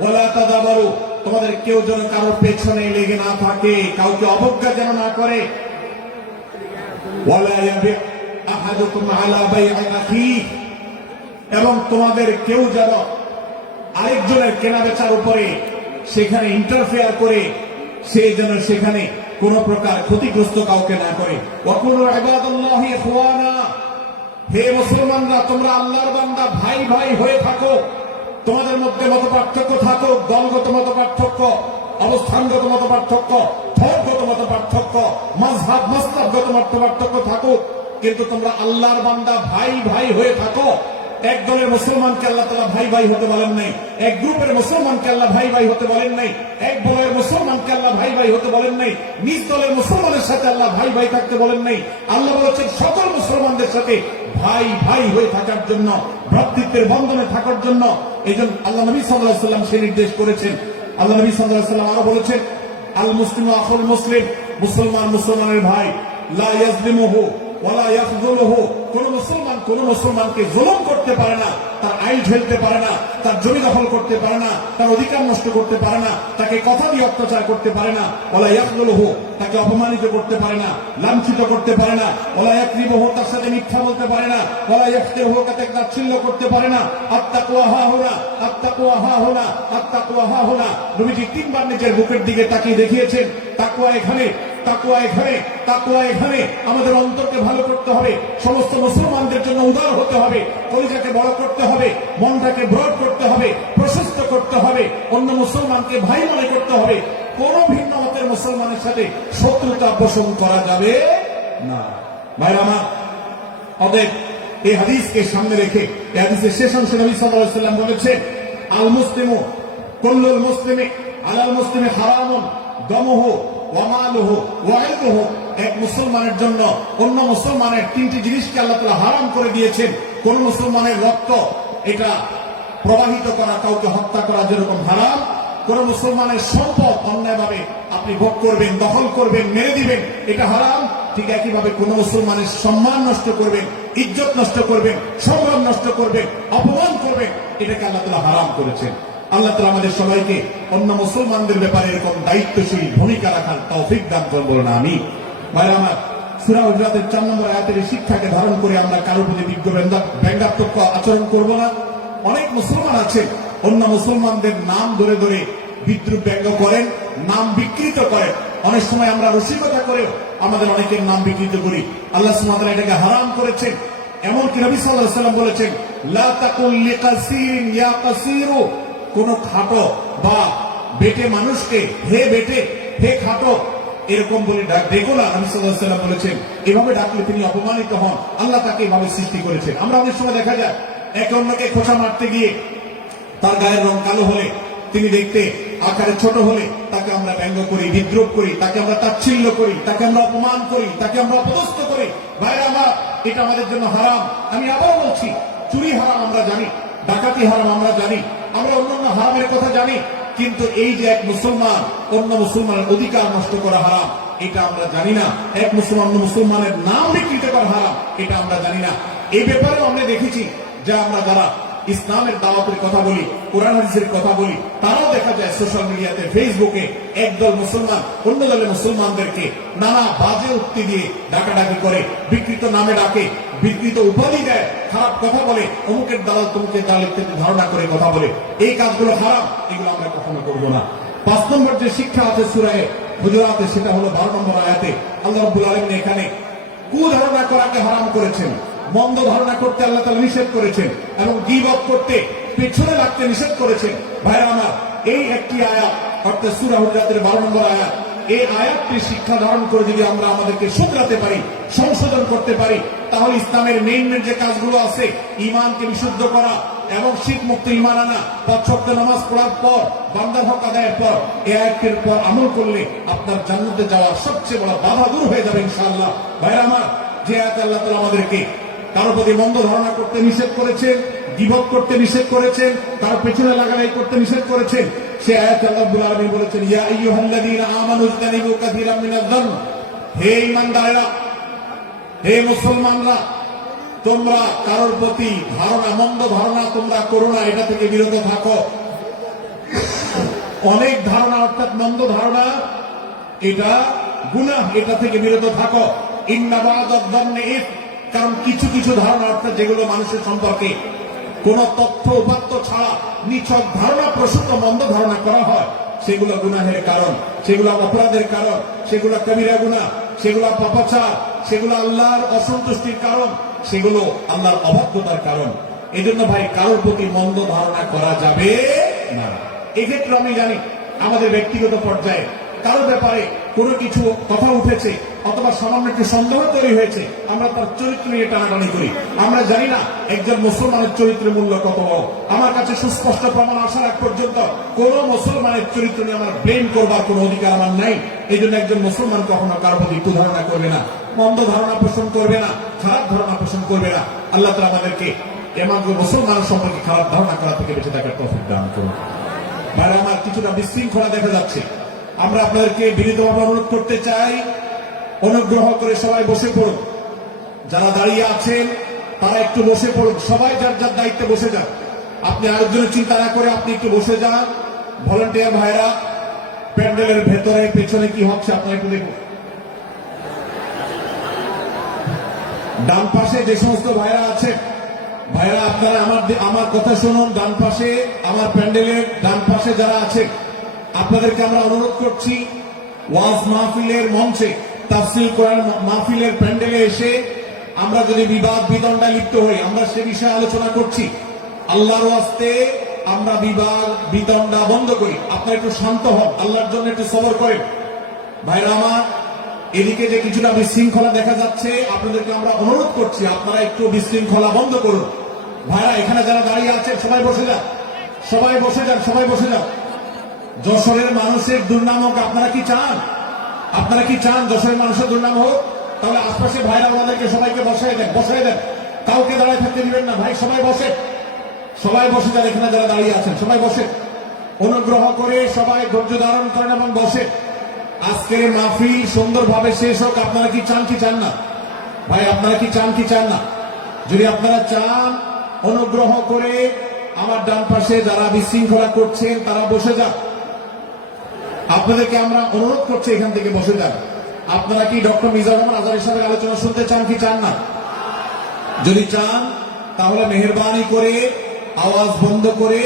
ওয়ালা তাদাবারু, তোমাদের কেউ যেন কারোর পেছনে লেগে না থাকে, কাউকে অবজ্ঞা যেন না করে। ওয়ালা ইয়াবি আহাদুকুম আলা বাই'i আখি, এবং তোমাদের কেউ যেন আরেকজনের কেনাবেচার উপরে সেখানে ইন্টারফেয়ার করে সে যেন সেখানে কোন প্রকার ক্ষতিগ্রস্ত কাউকে না করে। ওয়াকুনু ইবাদাল্লাহি ইখওয়ানা, হে মুসলমানরা, তোমরা আল্লাহর বান্দা, ভাই ভাই হয়ে থাকো। তোমাদের মধ্যে মত পার্থক্য থাকুক, দলগত মত পার্থক্য, অবস্থানগত মত পার্থক্য, ধর্মগত মত পার্থক্য, মাযহাব মাসলাকগত মত পার্থক্য থাকুক, কিন্তু তোমরা আল্লাহর বান্দা, ভাই ভাই হয়ে থাকো। এক দলের মুসলমানকে আল্লাহ তাআলা ভাই ভাই হতে বলেন নাই, এক গ্রুপের মুসলমানকে আল্লাহ ভাই ভাই হতে বলেন নাই, এক দলের মুসলমানকে আল্লাহ ভাই ভাই হতে বলেন নাই, নিজ দলের মুসলমানের সাথে আল্লাহ ভাই ভাই থাকতে বলেন নাই। আল্লাহ বলেছেন সকল মুসলমানদের সাথে ভাই ভাই হয়ে থাকার জন্য, ভ্রাতৃত্বের বন্ধনে থাকার জন্য। এই জন্য আল্লাহ নবী সাল্লাল্লাহু আলাইহি ওয়াসাল্লাম সে নির্দেশ করেছেন। আল্লাহ নবী সাল্লাল্লাহু আলাইহি ওয়াসাল্লাম আরো বলেছেন, আল মুসলিমু আখুল মুসলিম, মুসলমান মুসলমানের ভাই, লা ইয়াজলিমুহু ওয়ালা ইয়াখযুলুহু, কোন মুসলমান কোন মুসলমানকে জুলুম করতে পারে না, তার আইন ঠেলতে পারে না, তার জমি দখল করতে পারে না, তার অধিকার নষ্ট করতে পারে না, তাকে কথা দিয়ে অত্যাচার করতে পারে না। ওয়ালা ইয়াখযুলুহু, তাকে অপমানিত করতে পারে না, লাঞ্ছিত করতে পারে না। ওয়ালা ইয়াকযিবুহু, তার সাথে মিথ্যা বলতে পারে না। ওয়ালা ইয়াফতিরহু, তাকে তাচ্ছিল্য করতে পারে না। আত্তাকওয়া হাহুনা, আত্তাকওয়া হাহুনা, আত্তাকওয়া হাহুনা। নবীজি তিনবার নিজের বুকের দিকে তাকিয়ে দেখিয়েছেন, তাকওয়া এখানে, তাকওয়া এখানে, তাকওয়া এখানে। আমাদের অন্তরকে ভালো করতে হবে, সমস্ত মুসলমানদের জন্য উদার হতে হবে, কলিজাকে বড় করতে হবে, মনটাকে ব্রড করতে হবে, প্রশস্ত করতে হবে, অন্য মুসলমানকে ভাই মনে করতে হবে। কোন ভিন্ন মতের মুসলমানের সাথে শত্রুতা পোষণ করা যাবে না। ভাইরা আমার, অতএব এই হাদিসকে সামনে রেখে এই হাদিসের শেষ অংশে নবী সাল্লাল্লাহু আলাইহি ওয়াসাল্লাম বলেছেন, আল মুসলিমু কুল্লুল মুসলিমি আলাল মুসলিমি হারামুন দামুহু ওয়া মালুহু ওয়া ইরদুহু। এক মুসলমানের জন্য অন্য মুসলমানের তিনটি জিনিসকে আল্লাহ তাআলা হারাম করে দিয়েছেন। কোন মুসলমানের রক্ত এটা প্রবাহিত করা, কাউকে হত্যা করা যেরকম হারাম, কোন মুসলমানের সম্পদ অন্যায়ভাবে আপনি ভোগ করবেন, দখল করবেন, মেরে দিবেন, এটা হারাম। ঠিক একইভাবে কোন মুসলমানের সম্মান নষ্ট করবেন, ইজ্জত নষ্ট করবেন, সম্মান নষ্ট করবেন, অপমান করবেন, এটাকে আল্লাহ তাআলা হারাম করেছেন। আল্লাহ তাআলা আমাদের সবাইকে অন্য মুসলমানদের ব্যাপারে এরকম দায়িত্বশীল ভূমিকা রাখার তৌফিক দান করুন, বলুন আমিন। ভাইরা আমার, সূরা হুজুরাতের 4 নম্বর আয়াতের এই শিক্ষাকে ধারণ করে আমরা কারোর প্রতি ব্যঙ্গাত্মক আচরণ করব না। অনেক মুসলমান আছে অন্য মুসলমানদের নাম ধরে ধরে বিদ্রুপ ব্যঙ্গ করেন, নাম বিকৃত করেন। অনেক সময় আমরা রসিকতা করেও আমাদের অনেকের নাম বিকৃত করি। আল্লাহ সুবহানাহু ওয়া তাআলা এটাকে হারাম করেছেন। এমনকি নবী সাল্লাল্লাহু আলাইহি ওয়াসাল্লাম বলেছেন, লা তাকুল লিকাসিরিন ইয়া কাসিরু, কোন খাটো বা বেটে মানুষকে হে বেটে, হে খাটো এরকম বলে ডেকো না। নবী সাল্লাল্লাহু আলাইহি ওয়াসাল্লাম বলেছেন, এভাবে ডাকলে তিনি অপমানিত হন। আল্লাহ তাকে এভাবে সৃষ্টি করেছেন। আমরা অনেক সময় দেখা যায় একে অন্যকে খোঁচা মারতে গিয়ে তার গায়ের রং কালো হলে, তিনি দেখতে আকারে ছোট হলে তাকে আমরা ব্যঙ্গ করি, বিদ্রুপ করি, তাকে আমরা তাচ্ছিল্য করি, তাকে আমরা অপমান করি, তাকে আমরা অপদস্থ করি। ভাইরা আমার, এটা আমাদের জন্য হারাম। আমি আবার বলছি, চুরি হারাম আমরা জানি, ডাকাতি হারাম আমরা জানি, আমরা অন্যান্য হারামের কথা জানি, কিন্তু এই যে এক মুসলমান অন্য মুসলমানের অধিকার নষ্ট করা হারাম, এটা আমরা জানি না। এক মুসলমান অন্য মুসলমানের নাম বিকৃত করা হারাম, এটা আমরা জানি না। এই ব্যাপারে আমরা দেখেছি যে আমরা যারা ইসলামের দাওয়াতের কথা বলি, কোরআন হাদিসের কথা বলি, তারাও দেখা যায় সোশ্যাল মিডিয়াতে, ফেসবুকে একদল মুসলমান অন্য দলের মুসলমানদেরকে নানা বাজে উক্তি দিয়ে ডাকাডাকি করে, বিকৃত নামে ডাকে, বিকৃত উপাধি দেয়, খারাপ কথা বলে, অমুকের দালাল তমুকের দালাল ইত্যাদি ধারণা করে কথা বলে। এই কাজগুলো হারাম, এগুলো আমরা কখনো করবো না। 5 নম্বর যে শিক্ষা আছে সূরা হুজুরাতে, সেটা হলো 12 নম্বর আয়াতে আল্লাহ রাব্বুল আলামিন এখানে কুধারণা করাকে হারাম করেছেন, মন্দ ধারণা করতে আল্লাহ তাআলা নিষেধ করেছেন, এবং গীবত করতে, পেছনে লাগতে নিষেধ করেছেন। ভাইরা আমার, এই একটি আয়াত অর্থাৎ সূরা হুজুরাতের 12 নম্বর আয়াত, এই আয়াতটি শিক্ষা ধারণ করে যদি আমরা আমাদেরকে শুধরাতে পারি, সংশোধন করতে পারি, তাহলে ইসলামের মেইন যে কাজগুলো আছে, ঈমানকে বিশুদ্ধ করা এবং শিরক মুক্ত ঈমান আনা, 5 ওয়াক্ত নামাজ পড়ার পর, বান্দার হক আদায়ের পর, এই আয়াতের পর আমল করলে আপনার জান্নাতে যাওয়ার সবচেয়ে বড় বাধা দূর হয়ে যাবে ইনশাআল্লাহ। ভাইরা আমার, যে আয়াতে আল্লাহ তাআলা আমাদেরকে কারো প্রতি মন্দ ধারণা করতে নিষেধ করেছেন, গীবত করতে নিষেধ করেছেন, কারো পেছনে লাগালাই করতে নিষেধ করেছেন, সে আয়াতে আল্লাহ রাব্বুল আলামিন বলেছেন, ইয়া আইয়ুহাল্লাযীনা আমানু ইজতানিবু কাসীরাম মিনায-যন্ন, হে ঈমানদারেরা, হে মুসলমানরা, তোমরা কারোর প্রতি ধারণা, মন্দ ধারণা তোমরা করো না, এটা থেকে বিরত থাকো। অনেক ধারণা অর্থাৎ মন্দ ধারণা, এটা গুনাহ, এটা থেকে বিরত থাকো। ইন্না বা'দায-যন্নি ইথম, কারণ কিছু কিছু ধারণা অর্থাৎ যেগুলো মানুষের সম্পর্কে কোন তথ্য উপাত্ত ছাড়া নিছক ধারণা প্রসূত মন্দ ধারণা করা হয়, সেগুলো গুনাহের কারণ, সেগুলো অপরাধের কারণ, সেগুলো কবিরা গুনাহ, সেগুলো পাপাচার, সেগুলো আল্লাহর অসন্তুষ্টির কারণ, সেগুলো আল্লাহর অবাধ্যতার কারণ। এই জন্য ভাই, কারোর প্রতি মন্দ ধারণা করা যাবে না। এক্ষেত্রে আমি জানি আমাদের ব্যক্তিগত পর্যায়ে কারোর ব্যাপারে কোনো কিছু কথা উঠেছে অথবা সামান্য একটু সন্দেহ তৈরি হয়েছে, আমরা তার চরিত্র নিয়ে টানাটানি করি। আমরা জানি না একজন মুসলমানের চরিত্রের মূল্য কত বড়। আমার কাছে সুস্পষ্ট প্রমাণ আসার আগ পর্যন্ত কোন মুসলমানের চরিত্র নিয়ে আমার ব্লেম করবার কোন অধিকার আমার নাই। এই জন্য একজন মুসলমান কখনো কারো প্রতি কুধারণা করবে না, মন্দ ধারণা পোষণ করবে না, খারাপ ধারণা পোষণ করবে না। আল্লাহ তাআলা আমাদেরকে এমন মুসলমান সম্পর্কে খারাপ ধারণা করা থেকে বেঁচে থাকার তৌফিক দান করুন। ভাইরা আমার, কিছুটা বিশৃঙ্খলা দেখা যাচ্ছে। আমরা আপনাদেরকে বিনীতভাবে অনুরোধ করতে চাই, অনুগ্রহ করে সবাই বসে পড়ুন। যারা দাঁড়িয়ে আছেন তারা একটু বসে পড়ুন, সবাই যার যার দায়িত্বে বসে যান। আপনি আরেকজনের চিন্তা না করে আপনি একটু বসে যান। ভলান্টিয়ার ভাইরা, প্যান্ডেলের ভেতরে পেছনে কি হচ্ছে আপনারা একটু দেখুন। ডান পাশে যে সমস্ত ভাইরা আছে, ভাইরা আপনারা আমার কথা শুনুন। ডান পাশে, আমার প্যান্ডেলের ডান পাশে যারা আছে, আপনাদেরকে আমরা অনুরোধ করছি, ওয়াজ মাহফিলের মঞ্চে, তাফসীর কোরআন মাহফিলের প্যান্ডেলে এসে আমরা যদি বিবাদ বিতণ্ডায় লিপ্ত হই, আমরা সে বিষয়ে আলোচনা করছি। আল্লাহর ওয়াস্তে আমরা বিবাদ বিতণ্ডা বন্ধ করি। আপনারা একটু শান্ত হন, আল্লাহর জন্য একটু সবর করেন। ভাইরা আমার, এদিকে যে কিছুটা বিশৃঙ্খলা দেখা যাচ্ছে, আপনাদেরকে আমরা অনুরোধ করছি আপনারা একটু বিশৃঙ্খলা বন্ধ করুন। ভাইরা, এখানে যারা দাঁড়িয়ে আছেন সবাই বসে যান, সবাই বসে যান, সবাই বসে যান। যশোরের মানুষের দুর্নাম হোক, আপনারা কি চান? আপনারা কি চান যশোরের মানুষের দুর্নাম হোক? তাহলে আশপাশে ভাইরা আমাদেরকে সবাইকে বসাই দেন, বসাই দেন, কাউকে দাঁড়ায় থাকতে দিবেন না। ভাই সবাই বসে, সবাই বসে যান। এখানে যারা দাঁড়িয়ে আছেন সবাই বসে, অনুগ্রহ করে সবাই ধৈর্য ধারণ করেন এবং বসে। আজকের এই মাহফিল সুন্দরভাবে শেষ হোক। আপনারা কি চান কি চান না? ভাই আপনারা কি চান কি চান না? যদি আপনারা চান, অনুগ্রহ করে আমার ডান পাশে যারা বিশৃঙ্খলা করছেন তারা বসে যান। আপনাদেরকে আমরা অনুরোধ করছি এখান থেকে বসে যান। আপনারা কি ডক্টর মিজানুর রহমান আজহারীর সাথে আলোচনা শুনতে চান কি চান না? যদি চান তাহলে মেহেরবানি করে আওয়াজ বন্ধ করে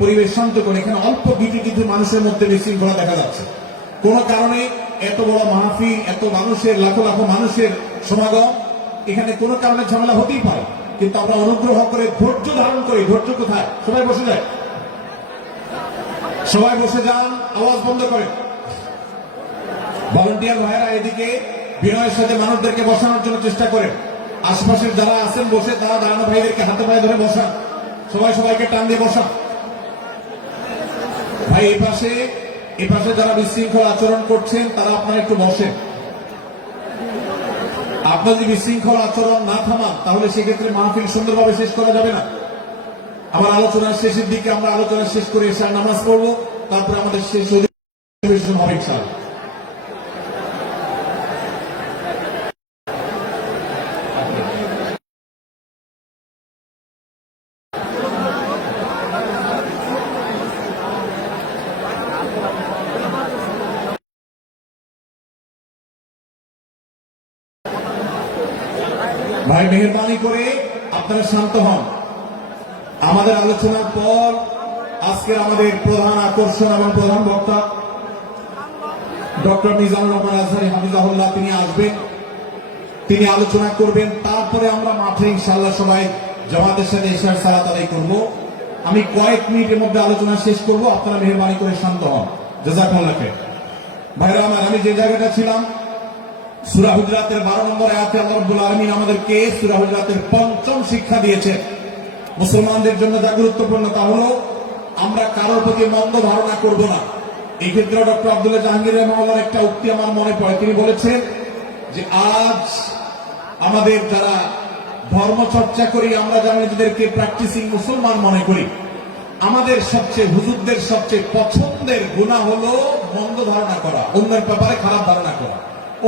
পরিবেশ শান্ত করে। এখানে অল্প কিছু মানুষের মধ্যে বিশৃঙ্খলা দেখা যাচ্ছে। কোন কারণে এত বড় মাহফিল, এত মানুষের, লাখো লাখো মানুষের সমাগম, এখানে কোন কারণে ঝামেলা হতেই পারে। কিন্তু আমরা অনুগ্রহ করে ধৈর্য ধারণ করি। ধৈর্য কোথায়? সবাই বসে যায়, সবাই বসে যান, আওয়াজ বন্ধ করেন। ভলান্টিয়ার ভাইয়েরা এদিকে বিনয়ের সাথে মানুষদেরকে বসানোর জন্য চেষ্টা করেন। আশপাশের যারা আছেন বসে, তারা দাঁড়ানো ভাইদেরকে হাতে পায়ে ধরে বসান। সবাই সবাইকে টান দিয়ে বসান। ভাই এই পাশে যারা বিশৃঙ্খল আচরণ করছেন তারা আপনারা একটু বসেন। আপনার যদি বিশৃঙ্খল আচরণ না থামান তাহলে সেক্ষেত্রে মাহফিল সুন্দরভাবে শেষ করা যাবে না। আমার আলোচনার শেষের দিকে আমরা আলোচনা শেষ করে এসে নামাজ পড়বো, তারপরে আমাদের শেষ অধিবেশন হবে ইনশাআল্লাহ। ভাই মেহেরবানি করে আপনারা শান্ত হন। আমাদের আলোচনার পর আজকের আমাদের প্রধান আকর্ষণ এবং প্রধান বক্তা ডক্টর মিজানুর রহমান আজহারী হাফিজাহুল্লাহ তিনি আসবেন, তিনি আলোচনা করবেন। তারপরে আমরা মাঠে ইনশাআল্লাহ সবাই জামাতের সাথে ইশার সালাত আদায় করব। আমি কয়েক মিনিটের মধ্যে আলোচনা শেষ করব, আপনারা মেহেরবানি করে শান্ত হন। জাযাকুমুল্লাহ খাইর। ভাইরা আমার, আমি যে জায়গাটা ছিলাম, সূরা হুজরাতের 12 নম্বর আয়াতে আল্লাহ রাব্বুল আলামিন আমাদেরকে সূরা হুজরাতের পঞ্চম শিক্ষা দিয়েছেন। মুসলমানদের জন্য যা গুরুত্বপূর্ণ তা হলো আমরা কারোর প্রতি মন্দ ধারণা করব না। এই ক্ষেত্রে ডক্টর আব্দুল্লাহ জাহাঙ্গীর রহমানুল্লাহর একটা উক্তি আমার মনে পড়ে। তিনি বলেছেন যে আজ আমাদের যারা ধর্ম চর্চা করি, আমরা যারা নিজেদেরকে প্র্যাকটিসিং মুসলমান মনে করি, আমাদের সবচেয়ে, হুজুরদের সবচেয়ে পছন্দের গুনাহ হলো মন্দ ধারণা করা, অন্যের ব্যাপারে খারাপ ধারণা করা।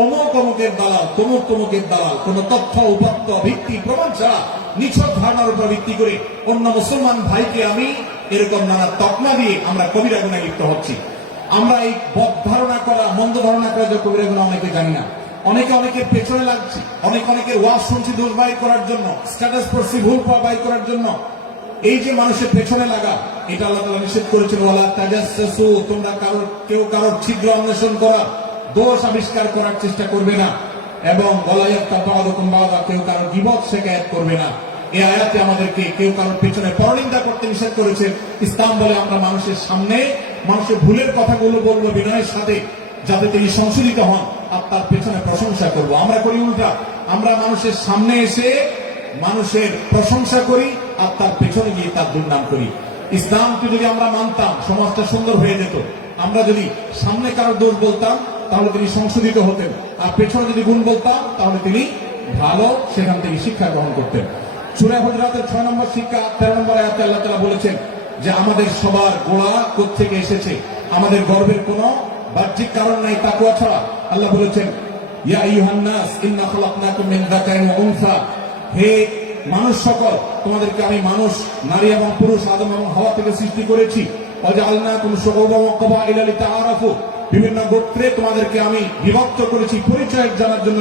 অমুক অমুকের দালাল, তমুক তমুকের দালাল, কোন তথ্য উপাত্ত ভিত্তি প্রমাণ ছাড়া নিছক ধারণার উপর ভিত্তি করে অন্য মুসলমান ভাইকে আমি এরকম নানা তকমা দিয়ে আমরা কবিরা গুনাহে লিপ্ত হচ্ছি। আমরা এই বদ ধারণা করা, মন্দ ধারণা করা যে কবিরা গুনাহ অনেকে জানি না। অনেকের পেছনে লাগছে, অনেকের ওয়াজ শুনছি দোষ বাই করার জন্য, স্ট্যাটাস পড়ছি ভুল বাই করার জন্য। এই যে মানুষের পেছনে লাগা, এটা আল্লাহ তাআলা নিষেধ করেছেন, ওয়ালা তাজাসসু, তোমরা কেউ কারোর ছিদ্র অন্বেষণ করা, দোষ আবিষ্কার করার চেষ্টা করবে না, এবং কেউ কারোর গীবত শিকায়াত করবে না। এই আয়াতে আমাদেরকে কেউ কারোর পেছনে পরনিন্দা করতে নিষেধ করেছেন। ইসলাম বলে আমরা মানুষের সামনে মানুষের ভুলের কথাগুলো বলবো বিনয়ের সাথে, যাতে তিনি সংশোধিত হন, আর তার পেছনে প্রশংসা করব। আমরা করি উল্টা, আমরা মানুষের সামনে এসে মানুষের প্রশংসা করি আর তার পেছনে গিয়ে তার দুর্নাম করি। ইসলামকে যদি আমরা মানতাম, সমাজটা সুন্দর হয়ে যেত। আমরা যদি সামনে কারোর দোষ বলতাম তাহলে তিনি সংশোধিত হতেন, আর পেছনে যদি গুণ বলতাম তাহলে তিনি ভালো সেখান থেকে শিক্ষা গ্রহণ করতেন। সূরা হুজরাতের 6 নম্বর শিক্ষা 13 নম্বর আয়াতে আল্লাহ তাআলা বলেছেন যে আমাদের সবার গোড়া কোত্থেকে এসেছে, আমাদের গর্বের কোনো বাহ্যিক কারণ নাই তাকওয়া ছাড়া। আল্লাহ বলেছেন, ইয়া আইয়ুহান নাস ইন্না খালাকনাকুম মিন যাকারিন ওয়া উনসা, হে মানুষ সকল, তোমাদেরকে আমি মানুষ, নারী এবং পুরুষ, আদম এবং হাওয়া থেকে সৃষ্টি করেছি। ওয়াজআলনাকুম শুউবান ওয়া ক্বাবাইলা লিতাআরাফু, বিভিন্ন গোত্রে তোমাদেরকে আমি বিভক্ত করেছি পরিচয় জানার জন্য,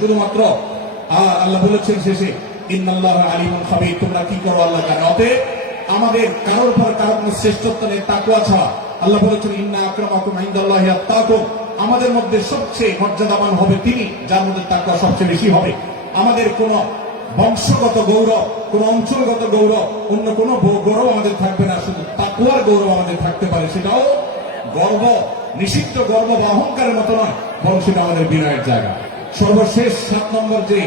শুধুমাত্র। আর আল্লাহ বলেছেন শেষে, ইন্নাল্লাহা আলিমুন খাবীর, তোমরা কি করো আল্লাহ জানে। অতএব আমাদের কারোর পর কারোর শ্রেষ্ঠত্ব নেই তাকওয়া ছাড়া। আল্লাহ বলেছেন, ইন্না আকরামাকুম ইনদাল্লাহি আত্তাকুম, আমাদের মধ্যে সবচেয়ে মর্যাদাবান হবে তিনি যার মধ্যে তাকওয়া সবচেয়ে বেশি হবে। আমাদের কোন বংশগত গৌরব, কোন অঞ্চলগত গৌরব, অন্য কোন গৌরব আমাদের থাকবে না, শুধু তাকওয়ার গৌরব আমাদের থাকতে পারে। সেটাও গর্ব, নিষিদ্ধ গর্ব বা অহংকারের মতো নয়, বরং সেটা আমাদের বিনয়ের জায়গা। সর্বশেষ 7 নম্বর যে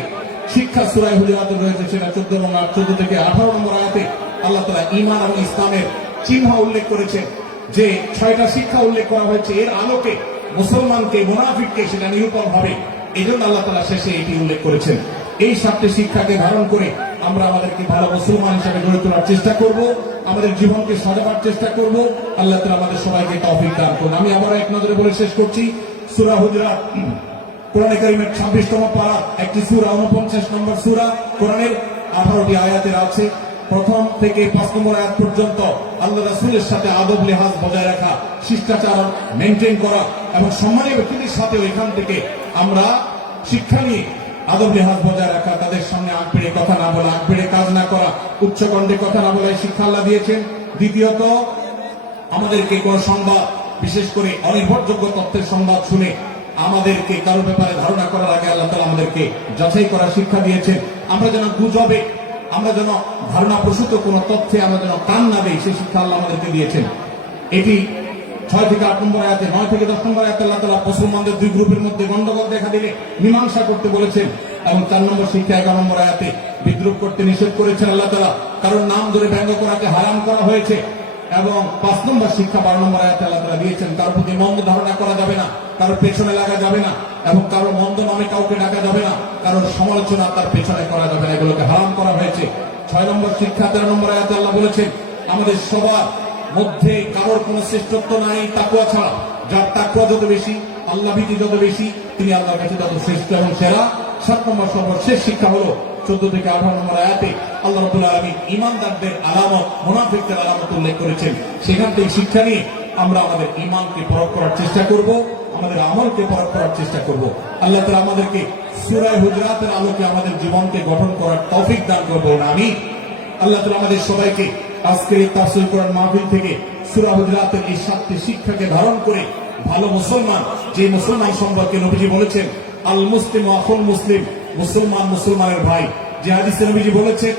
শিক্ষা সূরা হুজুরাতে রয়েছে, সেটা 14 থেকে 18 নম্বর আয়াতে আল্লাহ তাআলা ঈমান এবং ইসলামের চিহ্ন উল্লেখ করেছেন। যে 6টা শিক্ষা উল্লেখ করা হয়েছে, এর আলোকে মুসলমানকে, মুনাফিককে সেটা নিরূপণ হবে। এই জন্য আল্লাহ তাআলা শেষে এটি উল্লেখ করেছেন। এই 7টি শিক্ষাকে ধারণ করে আমরা আমাদেরকে ভালো মুসলমান হিসেবে গড়ে তোলার চেষ্টা করব, আমাদের জীবনকে সাজাবার চেষ্টা করব। আল্লাহ তাআলা আমাদের সবাইকে তৌফিক দান করুন। আমি আবার এক নজরে বলে শেষ করছি, সূরা হুজরাত কোরআনে কারীমের 26তম পারা, একটি সূরা 49 নম্বর সূরা, কোরআনের 18টি আয়াতের আছে। প্রথম থেকে 5 নম্বর আয়াত পর্যন্ত আল্লাহ রাসূলের সাথে আদব লেহাজ বজায় রাখা, শিষ্টাচার মেনটেন করা এবং সম্মানীয় ব্যক্তিদের সাথে এখান থেকে আমরা শিক্ষা নিয়ে আদব লেহাজ বজায় রাখা, তাদের সামনে আগ বেড়ে কথা না বলা, আগ বেড়ে কাজ না করা, উচ্চকণ্ঠে কথা না বলা, এই শিক্ষা আল্লাহ দিয়েছেন। দ্বিতীয়ত, আমাদেরকে কোন সংবাদ, বিশেষ করে অনির্ভরযোগ্য তথ্যের সংবাদ শুনে আমাদেরকে কারো ব্যাপারে ধারণা করার আগে আল্লাহ তাআলা আমাদেরকে যাচাই করার শিক্ষা দিয়েছেন। আমরা যেন গুজবে, আমরা যেন ধারণা প্রসূত কোন তথ্যে আমরা যেন কান না দেই, সেই শিক্ষা আল্লাহ আমাদেরকে দিয়েছেন। এটি 6 থেকে 8 নম্বর আয়াতে, 9 থেকে 10 নম্বর আয়াতে আল্লাহ তাআলা মুসলমানদের দুই গ্রুপের মধ্যে গন্ডগোল দেখা দিলে মীমাংসা করতে বলেছেন। এবং 4 নম্বর শিক্ষা 11 নম্বর আয়াতে বিদ্রুপ করতে নিষেধ করেছেন আল্লাহ তাআলা, কারণ নাম ধরে ব্যঙ্গ করাকে হারাম করা হয়েছে। এবং 5 নম্বর শিক্ষা 12 নম্বর আয়াতে আল্লাহ তাআলা দিয়েছেন, কারোর প্রতি মন্দ ধারণা করা যাবে না, কারোর পেছনে লাগা যাবে না, এবং কারোর মন্দ নামে কাউকে ডাকা যাবে না, কারোর সমালোচনা তার পেছনে করা যাবে না, এগুলোকে হারাম করা হয়েছে। 6 নম্বর শিক্ষা 13 নম্বর আয়াতে আল্লাহ বলেছেন, আমাদের সবার মধ্যে কারোর কোনো শ্রেষ্ঠত্ব নাই তাকওয়া ছাড়া। যার তাকওয়া যত বেশি, আল্লাহ ভীতি যত বেশি, তিনি আল্লাহর কাছে তত শ্রেষ্ঠ এবং সেরা। 7 নম্বর সর্বশেষ শিক্ষা হলো 14 থেকে 18 নম্বর আয়াতে আল্লাহ রাব্বুল আলামিন ঈমানদারদের আলামত, মুনাফিকদের আলামত উল্লেখ করেছেন। সেখান থেকে শিক্ষা নিয়ে আমরা আমাদের ঈমানকে পরখ করার চেষ্টা করব, আমাদের আমলকে পরখ করার চেষ্টা করব। আল্লাহ তাআলা আমাদেরকে সূরা হুজরাতের আলোকে আমাদের জীবনকে গঠন করার তৌফিক দান করবেন, আমিন। আল্লাহ তাআলা আমাদের সবাইকে আজকের এই তাফসীর কোরআন মাহফিল থেকে সূরা হুজরাতের এই 7টি শিক্ষাকে ধারণ করে ভালো মুসলমান, যে মুসলমান সম্পর্কে নবীজি বলেছেন আল মুসলিম আখুল মুসলিম, মুসলমান মুসলমানের ভাই। যে হাদিসে নবীজি বলেছেন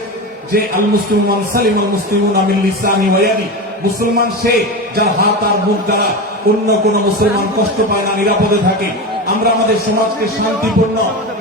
যে আল মুসলিম মান সালিম আল মুসলিমুনা মিন লিসানি ওয়া ইয়াদি, মুসলমান সে যার হাত আর মুখ দ্বারা অন্য কোন মুসলমান কষ্ট পায় না, নিরাপদে থাকে। আমরা আমাদের সমাজকে শান্তিপূর্ণ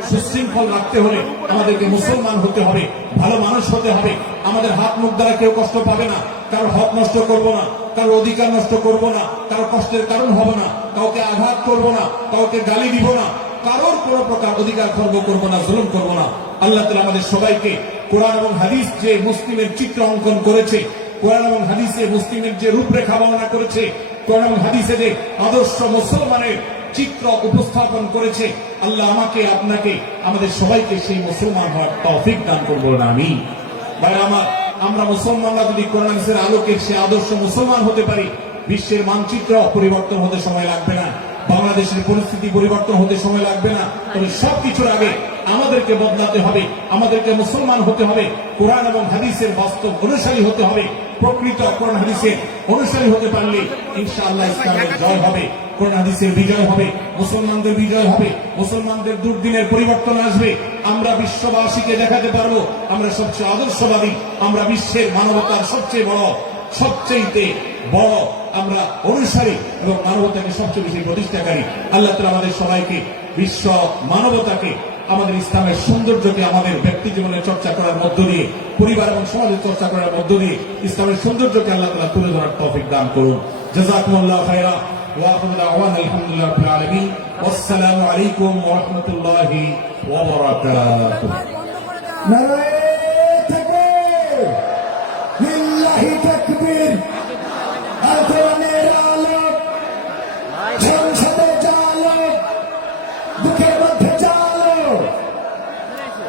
সুশৃঙ্খল রাখতে হলে আমাদেরকে মুসলমান হতে হবে, ভালো মানুষ হতে হবে। আমাদের হাত মুখ দ্বারা কেউ কষ্ট পাবে না, কারো হক নষ্ট করব না, কারো অধিকার নষ্ট করব না, কারো কষ্টের কারণ হব না, কাউকে আঘাত করব না, কাউকে গালি দিব না, কারোর কোন প্রকার অধিকার খর্ব করব না, জুলুম করব না। আল্লাহ তাআলা আমাদের সবাইকে কোরআন এবং হাদিস যে মুসলিমের চিত্র অঙ্কন করেছে, কোরআন এবং হাদিসে মুসলিমের যে রূপরেখা বর্ণনা করেছে, কোরআন এবং হাদিসে যে আদর্শ মুসলমানের চিত্র উপস্থাপন করেছে, আল্লাহ আমাকে, আপনাকে, আমাদের সবাইকে সেই মুসলমান হওয়ার তৌফিক দান করবেন, আমিন। ভাই আমার, আমরা মুসলমানরা যদি কোরআন হাদিসের আলোকে সে আদর্শ মুসলমান হতে পারি, বিশ্বের মানচিত্র পরিবর্তন হতে সময় লাগবে না, বাংলাদেশের পরিস্থিতি পরিবর্তন হতে সময় লাগবে না। তবে সবকিছুর আগে আমাদেরকে বদলাতে হবে, আমাদেরকে মুসলমান হতে হবে, কোরআন এবং হাদিসের বাস্তব অনুসারী হতে হবে। প্রকৃত কোরআন হাদিসের অনুসারী হতে পারলে ইনশাআল্লাহ ইসলামের জয় হবে, কোরআন হাদিসের বিজয় হবে, মুসলমানদের বিজয় হবে, মুসলমানদের দুর্দিনের পরিবর্তন আসবে। আমরা বিশ্ববাসীকে দেখাতে পারবো আমরা সবচেয়ে আদর্শবাদী, আমরা বিশ্বের মানবতার সবচেয়ে বড়, সবচেয়ে বড় আমরা অনুসারী এবং মানবতাকে সবচেয়ে বেশি প্রতিষ্ঠাকারী। আল্লাহ তাআলা আমাদের সবাইকে, বিশ্ব মানবতাকে, আমাদের ইসলামের সৌন্দর্যকে আমাদের ব্যক্তি জীবনে চর্চা করার মধ্য দিয়ে, পরিবার এবং সমাজের চর্চা করার মধ্য দিয়ে ইসলামের সৌন্দর্যকে আল্লাহ তাআলা তুলে ধরার তৌফিক দান করুন। জাযাকুমুল্লাহু খায়রা ওয়া আখিরু দাওয়ানা আলহামদুলিল্লাহি রাব্বিল আলামিন। ওয়াসসালামু আলাইকুম ওয়া রাহমাতুল্লাহি ওয়া বারাকাতুহু। নারায়ে তাকবীর, লিল্লাহি তাকবীর। আল কোরআনের আলো, সংসদে জালো, বুকের মধ্যে জালো।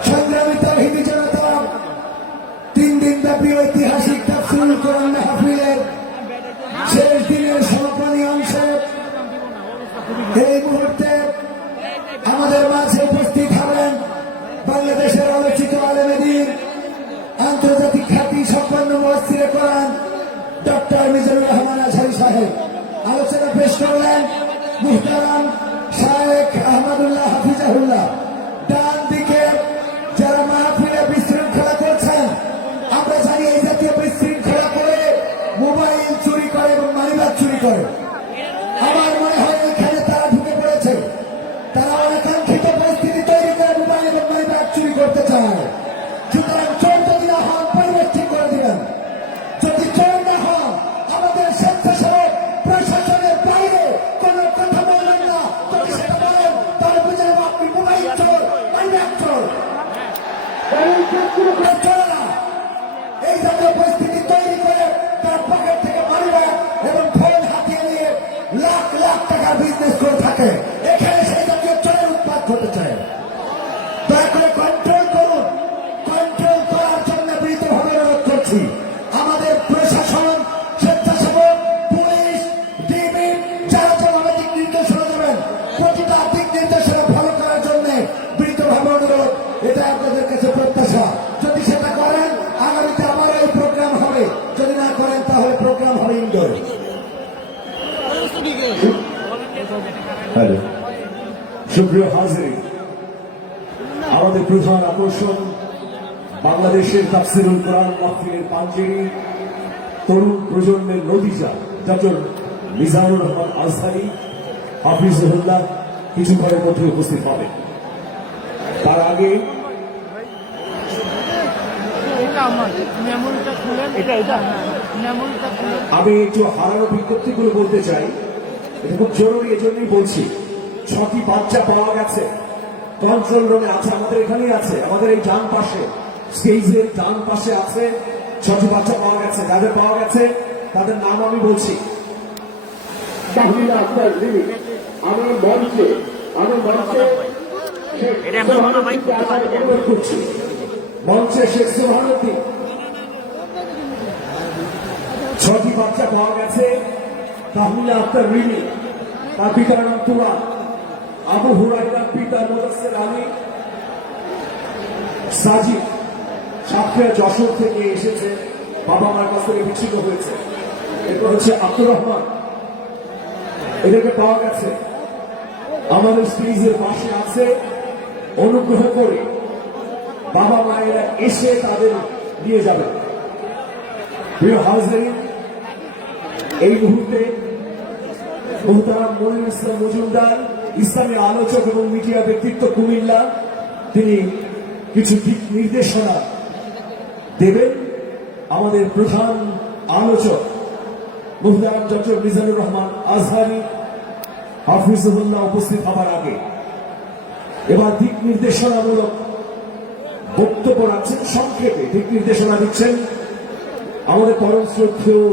সংগ্রামী তাওহীদি জনতা, 3 দিন ব্যাপী ঐতিহাসিক তাফসীরুল কোরআন মাহফিলের শেষ দিনের সমাপনী অংশে এই মুহূর্তে আমাদের মাঝে উপস্থিত হবেন বাংলাদেশের আলোচিত আলেমে দ্বীন, আন্তর্জাতিক খ্যাতি সম্পন্ন মুফাসসিরে কোরআন ডক্টর মিজানুর রহমান আজহারী সাহেব। আলোচনা পেশ করলেন মুহতারাম শায়েখ আহমদুল্লাহ হাফিজাহুল্লাহ। ডান দিকে যারা মাহফিলে বিশৃঙ্খলা করছেন, আমরা জানি এই জাতীয় বিশৃঙ্খলা করে মোবাইল চুরি করে এবং মানিব্যাগ চুরি করে। আমার মনে হয় এখানে তারা ঢুকে পড়েছে, তারা অনাকাঙ্ক্ষিত পরিস্থিতি তৈরি করে মোবাইল এবং মানিব্যাগ চুরি করতে চায়। সুতরাং চোর যদি না হন, পরিবেশ ঠিক করে দিবেন। যদি চোর না হন, আমাদের স্বেচ্ছাসেবক প্রশাসনের বাইরে কোন কথা বলবেন না। যদি সেটা বলেন তাহলে বুঝে নেব আপনি মোবাইল চোর, মানিব্যাগ চোর। চোরেরা এই জাতীয় পরিস্থিতি তৈরি করে তার পকেট থেকে মানিব্যাগ এবং ফোন হাতিয়ে নিয়ে লাখ লাখ টাকার বিজনেস করে থাকে। করে কন্ট্রোল করুন। কন্ট্রোল করার জন্য বিনীতভাবে অনুরোধ করছি। আমাদের প্রশাসন, স্বেচ্ছাসেবক, পুলিশ, ডিবি যারা যেভাবে দিক নির্দেশনা দেবেন, প্রতিটা দিক নির্দেশনা ফলো করার জন্য বিনীতভাবে অনুরোধ। এটা আপনাদের কাছে প্রত্যাশা। যদি সেটা করেন, আগামীতে আবার এই প্রোগ্রাম হবে। যদি না করেন, তাহলে প্রোগ্রাম হবে ইনডোর। হ্যালো, সুপ্রিয় হাজির, আমাদের প্রধান আকর্ষণ বাংলাদেশের তাফসিরুল কোরআন মাহফিলের পাঞ্জেরি তরুণ প্রজন্মের নদীজা ডক্টর মিজানুর রহমান আজহারি হাফিজুল্লাহ কিছুক্ষণের মধ্যে উপস্থিত হবেন। তার আগে আমি একটু হারানো বিজ্ঞপ্তিগুলো বলতে চাই। এটা খুব জরুরি, এজন্যই বলছি। 6টি বাচ্চা পাওয়া গেছে, কন্ট্রোল রুমে আছে, আমাদের এখানেই আছে, আমাদের এই ডান পাশে, স্টেজের ডান পাশে আছে। 6টি বাচ্চা পাওয়া গেছে। যাদের পাওয়া গেছে তাদের নাম আমি বলছি। তাহমিনা আক্তার রিমি, আমি মঞ্চে অনুরোধ করছি, মঞ্চে শেখ সুবহানুদ্দিন। 6টি বাচ্চা পাওয়া গেছে। তাহমিনা আক্তার রিমি, তার পিতার নাম তুরা, আবু হুরাইরার পিতা মুদাসসির আলী, সাজিদ সাতক্ষীরা যশোর থেকে এসেছে, বাবা মার কাছ থেকে বিচ্ছিন্ন হয়েছে। এরপর হচ্ছে আব্দুর রহমান, এদেরকে পাওয়া গেছে। আমাদের স্টেজের পাশে আছে। অনুগ্রহ করে বাবা মায়েরা এসে তাদের নিয়ে যাবে। প্রিয় হাজিরিন, এই মুহূর্তে মোহতারাম মনির ইসলাম মজুমদার, ইসলামী আলোচক এবং মিডিয়া ব্যক্তিত্ব কুমিল্লা, তিনি কিছু দিক নির্দেশনা দেবেন। আমাদের প্রধান আলোচক মোহতারাম ডক্টর মিজানুর রহমান আজহারি হাফিজুল্লাহ উপস্থিত হবার আগে এবার দিক নির্দেশনামূলক বক্তব্য রাখছেন। সংক্ষেপে দিক নির্দেশনা দিচ্ছেন আমাদের পরম শ্রদ্ধেয়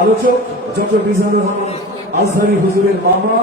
আলোচক ডক্টর মিজানুর রহমান আজহারি হুজুরের মামা